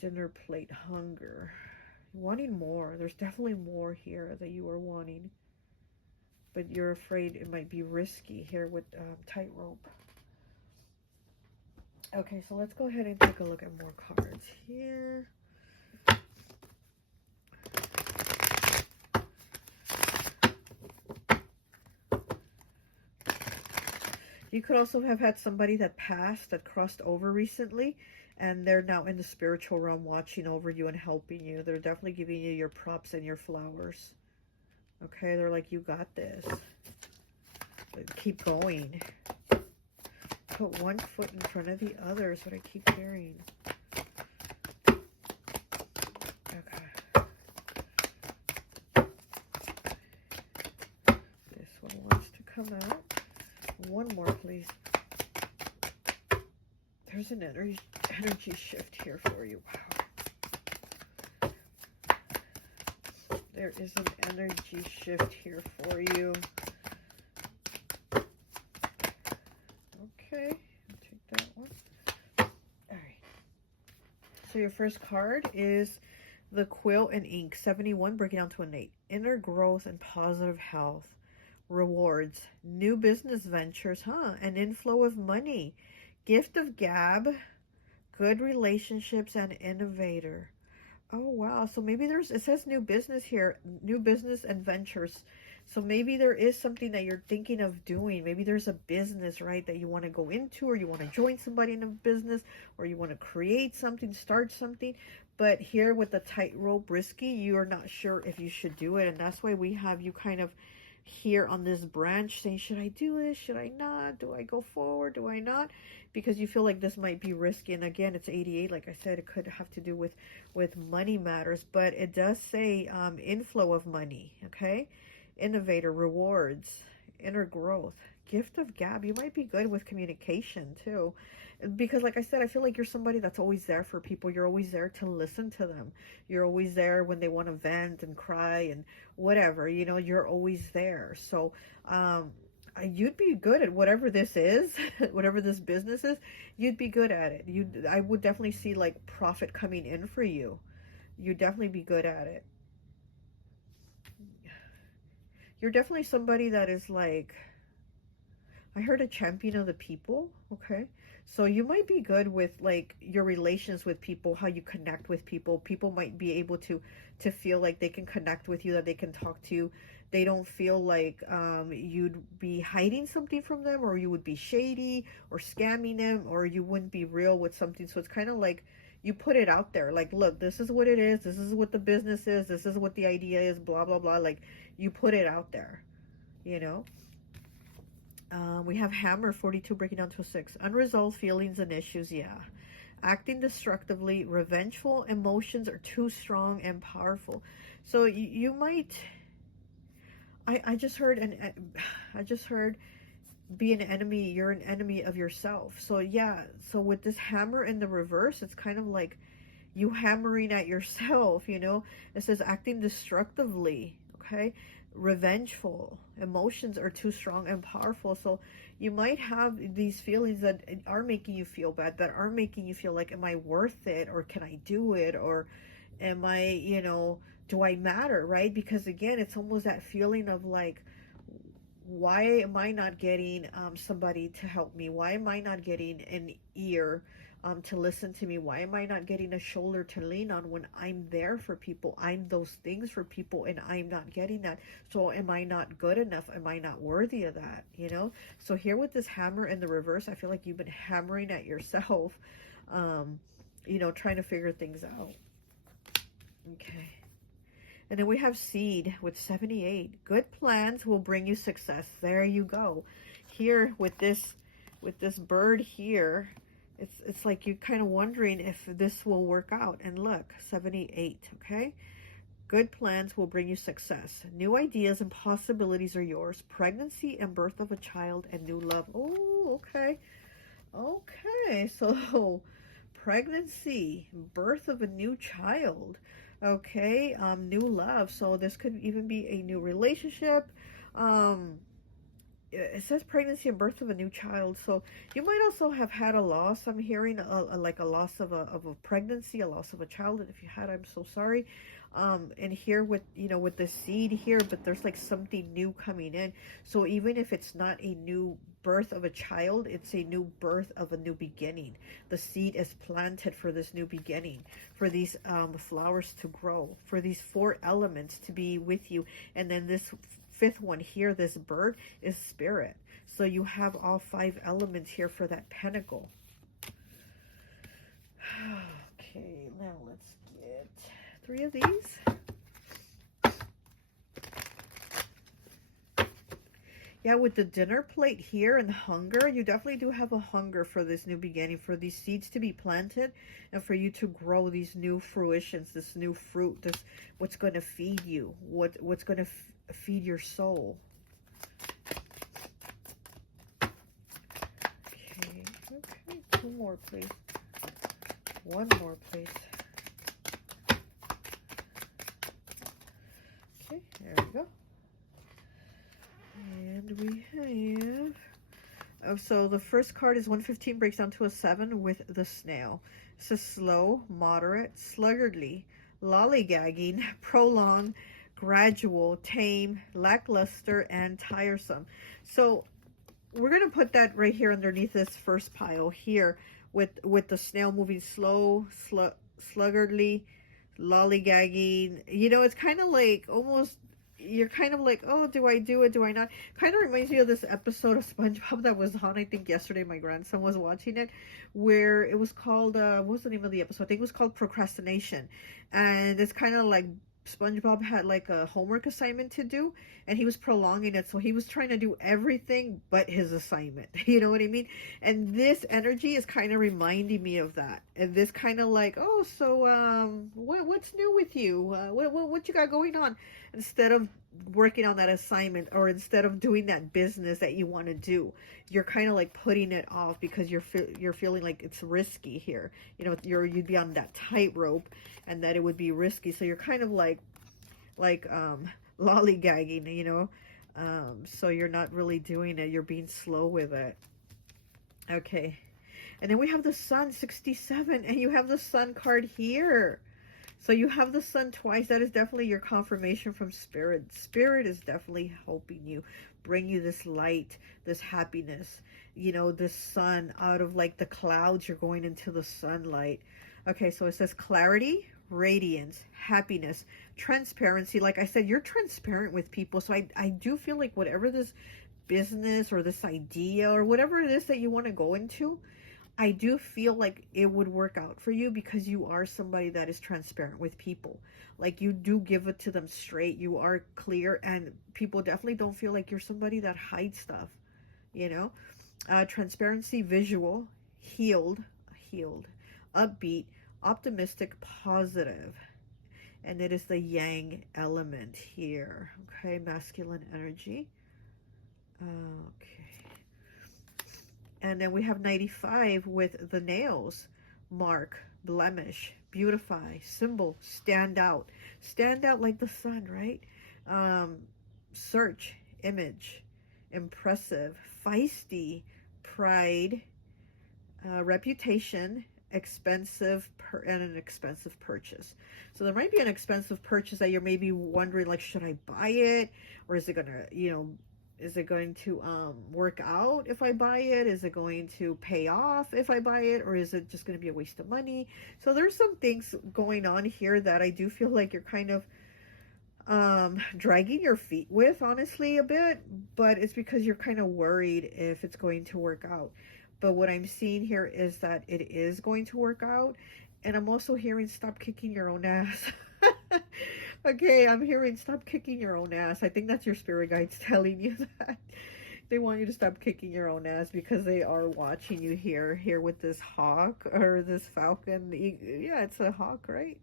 Dinner plate hunger. Wanting more. There's definitely more here that you are wanting. But you're afraid it might be risky here with tightrope. Okay, so let's go ahead and take a look at more cards here. You could also have had somebody that passed, that crossed over recently, and they're now in the spiritual realm watching over you and helping you. They're definitely giving you your props and your flowers. Okay, they're like, you got this. But keep going. Put one foot in front of the other is what I keep hearing. Okay. This one wants to come out. One more, please. There's an energy shift here for you. Wow. There is an energy shift here for you. Okay, I'll take that one. All right. So your first card is the Quill and Ink, 71, breaking down to an 8. Inner growth and positive health. Rewards, new business ventures, an inflow of money, gift of gab, good relationships, and innovator. Oh wow, so maybe it says new business here, new business and ventures. So maybe there is something that you're thinking of doing. Maybe there's a business, right, that you want to go into, or you want to join somebody in a business, or you want to create something, start something. But here with the tightrope risky, you are not sure if you should do it, and that's why we have you kind of here on this branch saying, should I do it? Should I not? Do I go forward? Do I not? Because you feel like this might be risky. And again, it's 88. Like I said, it could have to do with money matters, but it does say inflow of money. Okay. Innovator, rewards, inner growth, gift of gab. You might be good with communication too. Because like I said, I feel like you're somebody that's always there for people. You're always there to listen to them. You're always there when they want to vent and cry and whatever, you know, you're always there. So you'd be good at whatever this is, whatever this business is, you'd be good at it. I would definitely see like profit coming in for you. You'd definitely be good at it. You're definitely somebody that is like, I heard a champion of the people. Okay. So you might be good with like your relations with people, how you connect with people. People might be able to feel like they can connect with you, that they can talk to you. They don't feel like you'd be hiding something from them, or you would be shady or scamming them, or you wouldn't be real with something. So it's kind of like you put it out there. Like, look, this is what it is. This is what the business is. This is what the idea is, blah, blah, blah. Like you put it out there, you know. We have Hammer, 42, breaking down to a 6. Unresolved feelings and issues, yeah. Acting destructively, revengeful emotions are too strong and powerful. So you might, I just heard, be an enemy, you're an enemy of yourself. So yeah, so with this hammer in the reverse, it's kind of like you hammering at yourself, you know. It says acting destructively, okay. Revengeful emotions are too strong and powerful. So you might have these feelings that are making you feel bad, that are making you feel like, am I worth it, or can I do it, or am I, you know, do I matter, right? Because again, it's almost that feeling of like, why am I not getting somebody to help me? Why am I not getting an ear to listen to me? Why am I not getting a shoulder to lean on when I'm there for people? I'm those things for people, and I'm not getting that. So am I not good enough? Am I not worthy of that? You know? So here with this hammer in the reverse, I feel like you've been hammering at yourself, you know, trying to figure things out. Okay. And then we have Seed with 78. Good plans will bring you success. There you go. Here with this bird here, it's like you're kind of wondering if this will work out. And look, 78, okay? Good plans will bring you success. New ideas and possibilities are yours. Pregnancy and birth of a child and new love. Oh, okay. Okay, so pregnancy, birth of a new child. Okay, new love. So this could even be a new relationship. It says pregnancy and birth of a new child, so you might also have had a loss. I'm hearing like a loss of a pregnancy, a loss of a child, and if you had, I'm so sorry. And here with, you know, with the seed here, but there's like something new coming in. So even if it's not a new birth of a child, it's a new birth of a new beginning. The seed is planted for this new beginning, for these flowers to grow, for these 4 elements to be with you. And then this 5th one here, this bird, is spirit. So you have all 5 elements here for that pentacle. Okay, now let's get 3 of these. Yeah, with the dinner plate here and hunger, you definitely do have a hunger for this new beginning, for these seeds to be planted and for you to grow these new fruitions, this new fruit, this what's going to feed you, what's going to feed your soul. Okay, 2 more, please. 1 more, please. Okay, there we go. And we have, so the first card is 115, breaks down to a 7 with the snail. It says slow, moderate, sluggardly, lollygagging, prolonged, gradual, tame, lackluster, and tiresome. So we're going to put that right here underneath this first pile here with the snail moving slow, sluggardly, lollygagging. You know, it's kind of like almost, you're kind of like, oh, do I do it? Do I not? Kind of reminds me of this episode of SpongeBob that was on, I think, yesterday. My grandson was watching it, where it was called, what was the name of the episode? I think it was called Procrastination. And it's kind of like SpongeBob had like a homework assignment to do, and he was prolonging it. So he was trying to do everything but his assignment. You know what I mean? And this energy is kind of reminding me of that. And this kind of like, oh, so what's new with you? What you got going on? Instead of working on that assignment, or instead of doing that business that you want to do, you're kind of like putting it off because you're feeling like it's risky here. You know, you'd be on that tightrope, and that it would be risky. So you're kind of like lollygagging, you know. So you're not really doing it. You're being slow with it. Okay. And then we have the Sun, 67, and you have the Sun card here. So you have the Sun twice. That is definitely your confirmation from Spirit. Spirit is definitely helping you, bring you this light, this happiness. You know, this sun out of like the clouds, you're going into the sunlight. Okay, so it says clarity, radiance, happiness, transparency. Like I said, you're transparent with people. So I do feel like whatever this business or this idea or whatever it is that you want to go into, I do feel like it would work out for you because you are somebody that is transparent with people. Like you do give it to them straight. You are clear, and people definitely don't feel like you're somebody that hides stuff, you know. Transparency, visual, healed, upbeat, optimistic, positive. And it is the yang element here. Okay, masculine energy. Okay. And then we have 95 with the nails. Mark, blemish, beautify, symbol, stand out. Stand out like the sun, right? Search, image, impressive, feisty, pride, reputation, expensive, and an expensive purchase. So there might be an expensive purchase that you're maybe wondering, like, should I buy it? Or is it going to, you know, is it going to work out if I buy it? Is it going to pay off if I buy it? Or is it just going to be a waste of money? So there's some things going on here that I do feel like you're kind of dragging your feet with, honestly, a bit. But it's because you're kind of worried if it's going to work out. But what I'm seeing here is that it is going to work out. And I'm also hearing stop kicking your own ass. Okay, I'm hearing stop kicking your own ass. I think that's your spirit guides telling you that. They want you to stop kicking your own ass because they are watching you here with this hawk or this falcon. Yeah, it's a hawk, right?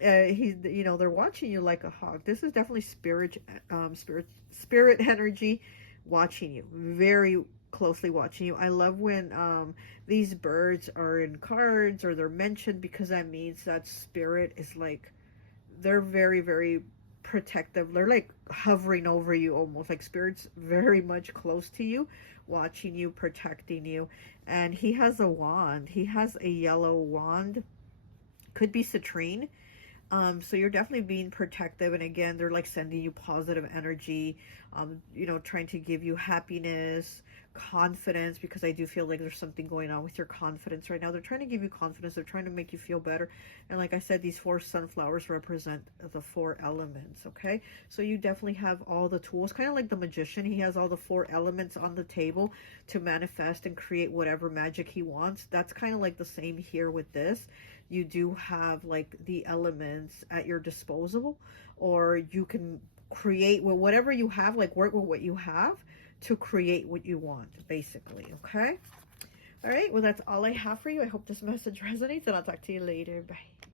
You know, they're watching you like a hawk. This is definitely spirit energy watching you. Very, closely watching you. I love when these birds are in cards or they're mentioned, because that means that spirit is like, they're very, very protective. They're like hovering over you, almost like spirit's very much close to you, watching you, protecting you. And he has a wand. He has a yellow wand. Could be citrine. So you're definitely being protective, and again, they're like sending you positive energy, you know, trying to give you happiness, confidence, because I do feel like there's something going on with your confidence right now. They're trying to give you confidence. They're trying to make you feel better. And like I said, these 4 sunflowers represent the 4 elements, okay? So you definitely have all the tools, kind of like the magician. He has all the 4 elements on the table to manifest and create whatever magic he wants. That's kind of like the same here with this. You do have like the elements at your disposal, or you can create with whatever you have, like work with what you have to create what you want, basically. Okay. All right. Well, that's all I have for you. I hope this message resonates, and I'll talk to you later. Bye.